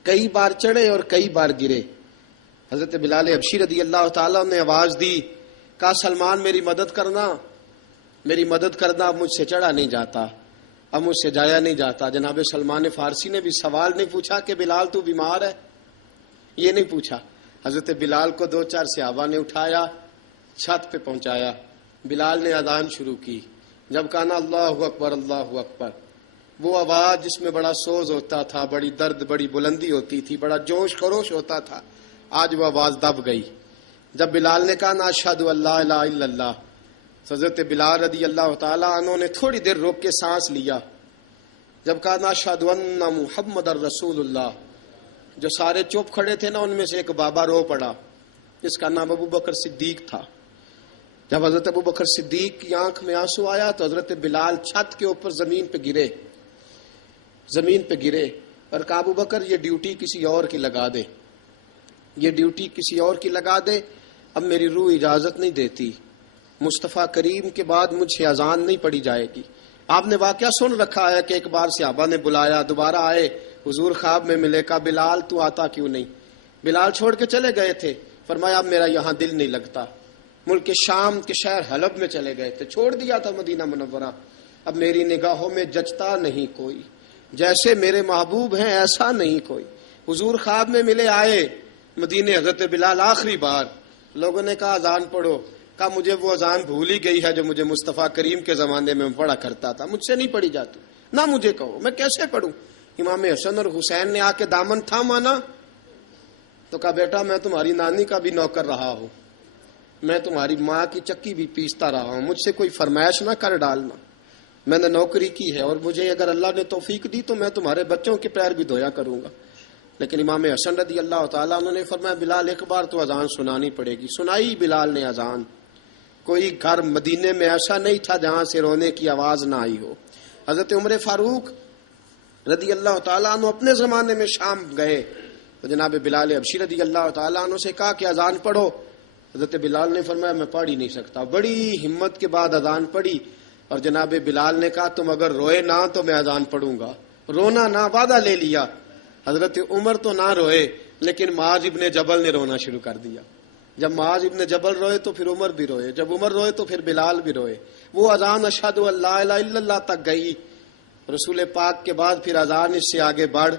کئی بار چڑھے اور کئی بار گرے. حضرت بلال حبشی رضی اللہ تعالیٰ نے آواز دی, کہا سلمان میری مدد کرنا, میری مدد کرنا, اب مجھ سے چڑھا نہیں جاتا, اب مجھ سے جایا نہیں جاتا. جناب سلمان فارسی نے بھی سوال نہیں پوچھا کہ بلال تو بیمار ہے, یہ نہیں پوچھا. حضرت بلال کو 2-4 صحابہ نے اٹھایا, چھت پہ پہنچایا. بلال نے اذان شروع کی. جب کہا نا اللہ اکبر اللہ اکبر, وہ آواز جس میں بڑا سوز ہوتا تھا, بڑی درد, بڑی بلندی ہوتی تھی, بڑا جوش خروش ہوتا تھا, آج وہ آواز دب گئی. جب بلال نے کہا نا اشہد ان لا الہ الا اللہ, حضرت بلال رضی اللہ تعالیٰ عنہ نے تھوڑی دیر روک کے سانس لیا. جب کہا نا اشہد ان محمد الرسول اللہ, جو سارے چپ کھڑے تھے نا ان میں سے ایک بابا رو پڑا, جس کا نام ابو بکر صدیق تھا. جب حضرت ابو بکر صدیق کی آنکھ میں آنسو آیا تو حضرت بلال چھت کے اوپر زمین پہ گرے, زمین پہ گرے اور کہا ابو بکر یہ ڈیوٹی کسی اور کی لگا دے, یہ ڈیوٹی کسی اور کی لگا دے, اب میری روح اجازت نہیں دیتی, مصطفیٰ کریم کے بعد مجھ سے اذان نہیں پڑھی جائے گی. آپ نے واقعہ سن رکھا ہے کہ ایک بار صحابہ نے بلایا, دوبارہ آئے, حضور خواب میں ملے, کہا بلال تو آتا کیوں نہیں. بلال چھوڑ کے چلے گئے تھے, فرمایا اب میرا یہاں دل نہیں لگتا. ملک شام کے شہر حلب میں چلے گئے تھے, چھوڑ دیا تھا مدینہ منورہ, اب میری نگاہوں میں جچتا نہیں کوئی, جیسے میرے محبوب ہیں ایسا نہیں کوئی. حضور خواب میں ملے, آئے مدینے. حضرت بلال آخری بار, لوگوں نے کہا اذان پڑھو, کہا مجھے وہ اذان بھول ہی گئی ہے جو مجھے مصطفیٰ کریم کے زمانے میں پڑھا کرتا تھا, مجھ سے نہیں پڑھی جاتی, نہ مجھے کہو, میں کیسے پڑھوں. امام حسن اور حسین نے آ کے دامن تھاما نا, تو کہا بیٹا میں تمہاری نانی کا بھی نوکر رہا ہوں, میں تمہاری ماں کی چکی بھی پیستا رہا ہوں, مجھ سے کوئی فرمائش نہ کر ڈالنا, میں نے نوکری کی ہے, اور مجھے اگر اللہ نے توفیق دی تو میں تمہارے بچوں کے پیر بھی دھویا کروں گا. لیکن امام حسن رضی اللہ تعالیٰ انہوں نے فرمایا بلال ایک بار تو اذان سنانی پڑے گی. سنائی بلال نے اذان. کوئی گھر مدینے میں ایسا نہیں تھا جہاں سے رونے کی آواز نہ آئی ہو. حضرت عمر فاروق رضی اللہ تعالیٰ عنہ اپنے زمانے میں شام گئے تو جناب بلال حبشی رضی اللہ تعالیٰ عنہ سے کہا کہ اذان پڑھو. حضرت بلال نے فرمایا میں پڑھ ہی نہیں سکتا. بڑی ہمت کے بعد اذان پڑھی, اور جناب بلال نے کہا تم اگر روئے نہ تو میں اذان پڑھوں گا, رونا نہ, وعدہ لے لیا. حضرت عمر تو نہ روئے, لیکن معاذ ابن جبل نے رونا شروع کر دیا. جب معاذ ابن جبل روئے تو پھر عمر بھی روئے, جب عمر روئے تو پھر بلال بھی روئے. وہ اذان اشہد ان لا الہ الا اللہ تک گئی. رسول پاک کے بعد پھر اذان اس سے آگے بڑھ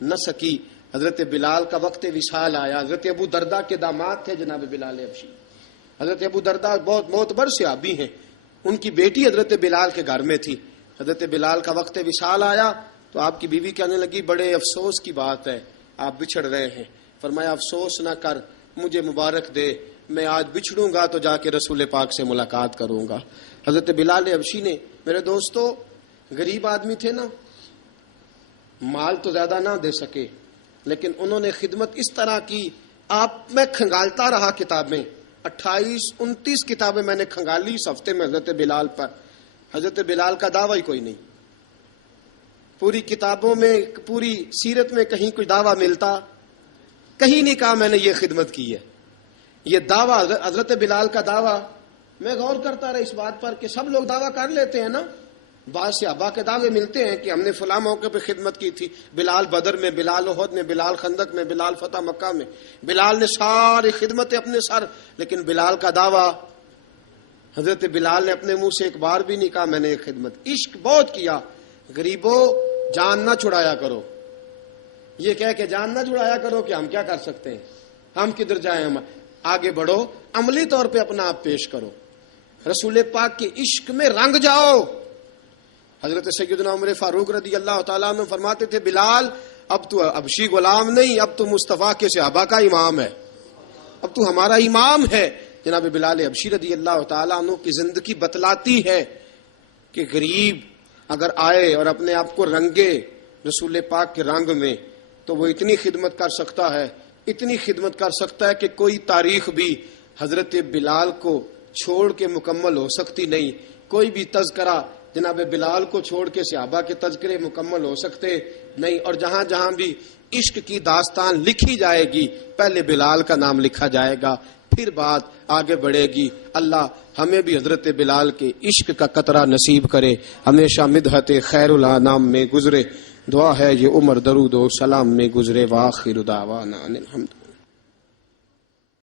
نہ سکی. حضرت بلال کا وقت وصال آیا. حضرت ابو درداء کے داماد تھے جناب بلال حبشی. حضرت ابو درداء بہت معتبر صحابی ہیں, ان کی بیٹی حضرت بلال کے گھر میں تھی. حضرت بلال کا وقت وصال آیا تو آپ کی بیوی کہنے لگی بڑے افسوس کی بات ہے, آپ بچھڑ رہے ہیں. فرمایا افسوس نہ کر, مجھے مبارک دے, میں آج بچھڑوں گا تو جا کے رسول پاک سے ملاقات کروں گا. حضرت بلال حبشی نے, میرے دوستو, غریب آدمی تھے نا, مال تو زیادہ نہ دے سکے, لیکن انہوں نے خدمت اس طرح کی. آپ میں کھنگالتا رہا کتابیں, 28-29 کتابیں میں نے کھنگالی اس ہفتے میں حضرت بلال پر. حضرت بلال کا دعویٰ ہی کوئی نہیں. پوری کتابوں میں, پوری سیرت میں کہیں کوئی دعویٰ ملتا؟ کہیں نہیں کہا میں نے یہ خدمت کی ہے. یہ دعویٰ حضرت بلال کا دعویٰ, میں غور کرتا رہا اس بات پر کہ سب لوگ دعویٰ کر لیتے ہیں نا, بعض صحابہ کے دعوے ملتے ہیں کہ ہم نے فلاں موقع پہ خدمت کی تھی, بلال بدر میں, بلال احد میں, بلال خندق میں, بلال فتح مکہ میں, بلال نے ساری خدمتیں اپنے سر. لیکن بلال کا دعویٰ, حضرت بلال نے اپنے منہ سے ایک بار بھی نہیں کہا میں نے یہ خدمت. عشق بہت کیا. غریبوں جان نہ چھڑایا کرو, یہ کہہ کہ جان نہ چھڑایا کرو کہ ہم کیا کر سکتے ہیں, ہم کدھر جائیں, ہم آگے بڑھو, عملی طور پہ اپنا آپ پیش کرو, رسول پاک کے عشق میں رنگ جاؤ. حضرت سیدنا عمر فاروق رضی اللہ تعالیٰ عنہ فرماتے تھے بلال اب تو حبشی غلام نہیں, اب تو مصطفیٰ کے صحابہ کا امام ہے, اب تو ہمارا امام ہے. جناب بلال حبشی رضی اللہ تعالیٰ عنہ کی زندگی بتلاتی ہے کہ غریب اگر آئے اور اپنے آپ کو رنگے رسول پاک کے رنگ میں تو وہ اتنی خدمت کر سکتا ہے اتنی خدمت کر سکتا ہے کہ کوئی تاریخ بھی حضرت بلال کو چھوڑ کے مکمل ہو سکتی نہیں، کوئی بھی تذکرہ جناب بلال کو چھوڑ کے صحابہ کے تذکرے مکمل ہو سکتے نہیں، اور جہاں جہاں بھی عشق کی داستان لکھی جائے گی پہلے بلال کا نام لکھا جائے گا، پھر بات آگے بڑھے گی۔ اللہ ہمیں بھی حضرت بلال کے عشق کا قطرہ نصیب کرے، ہمیشہ مدحت خیر الانام میں گزرے۔ دعا ہے یہ عمر درود و سلام میں گزرے، وآخر دعوانا ان الحمد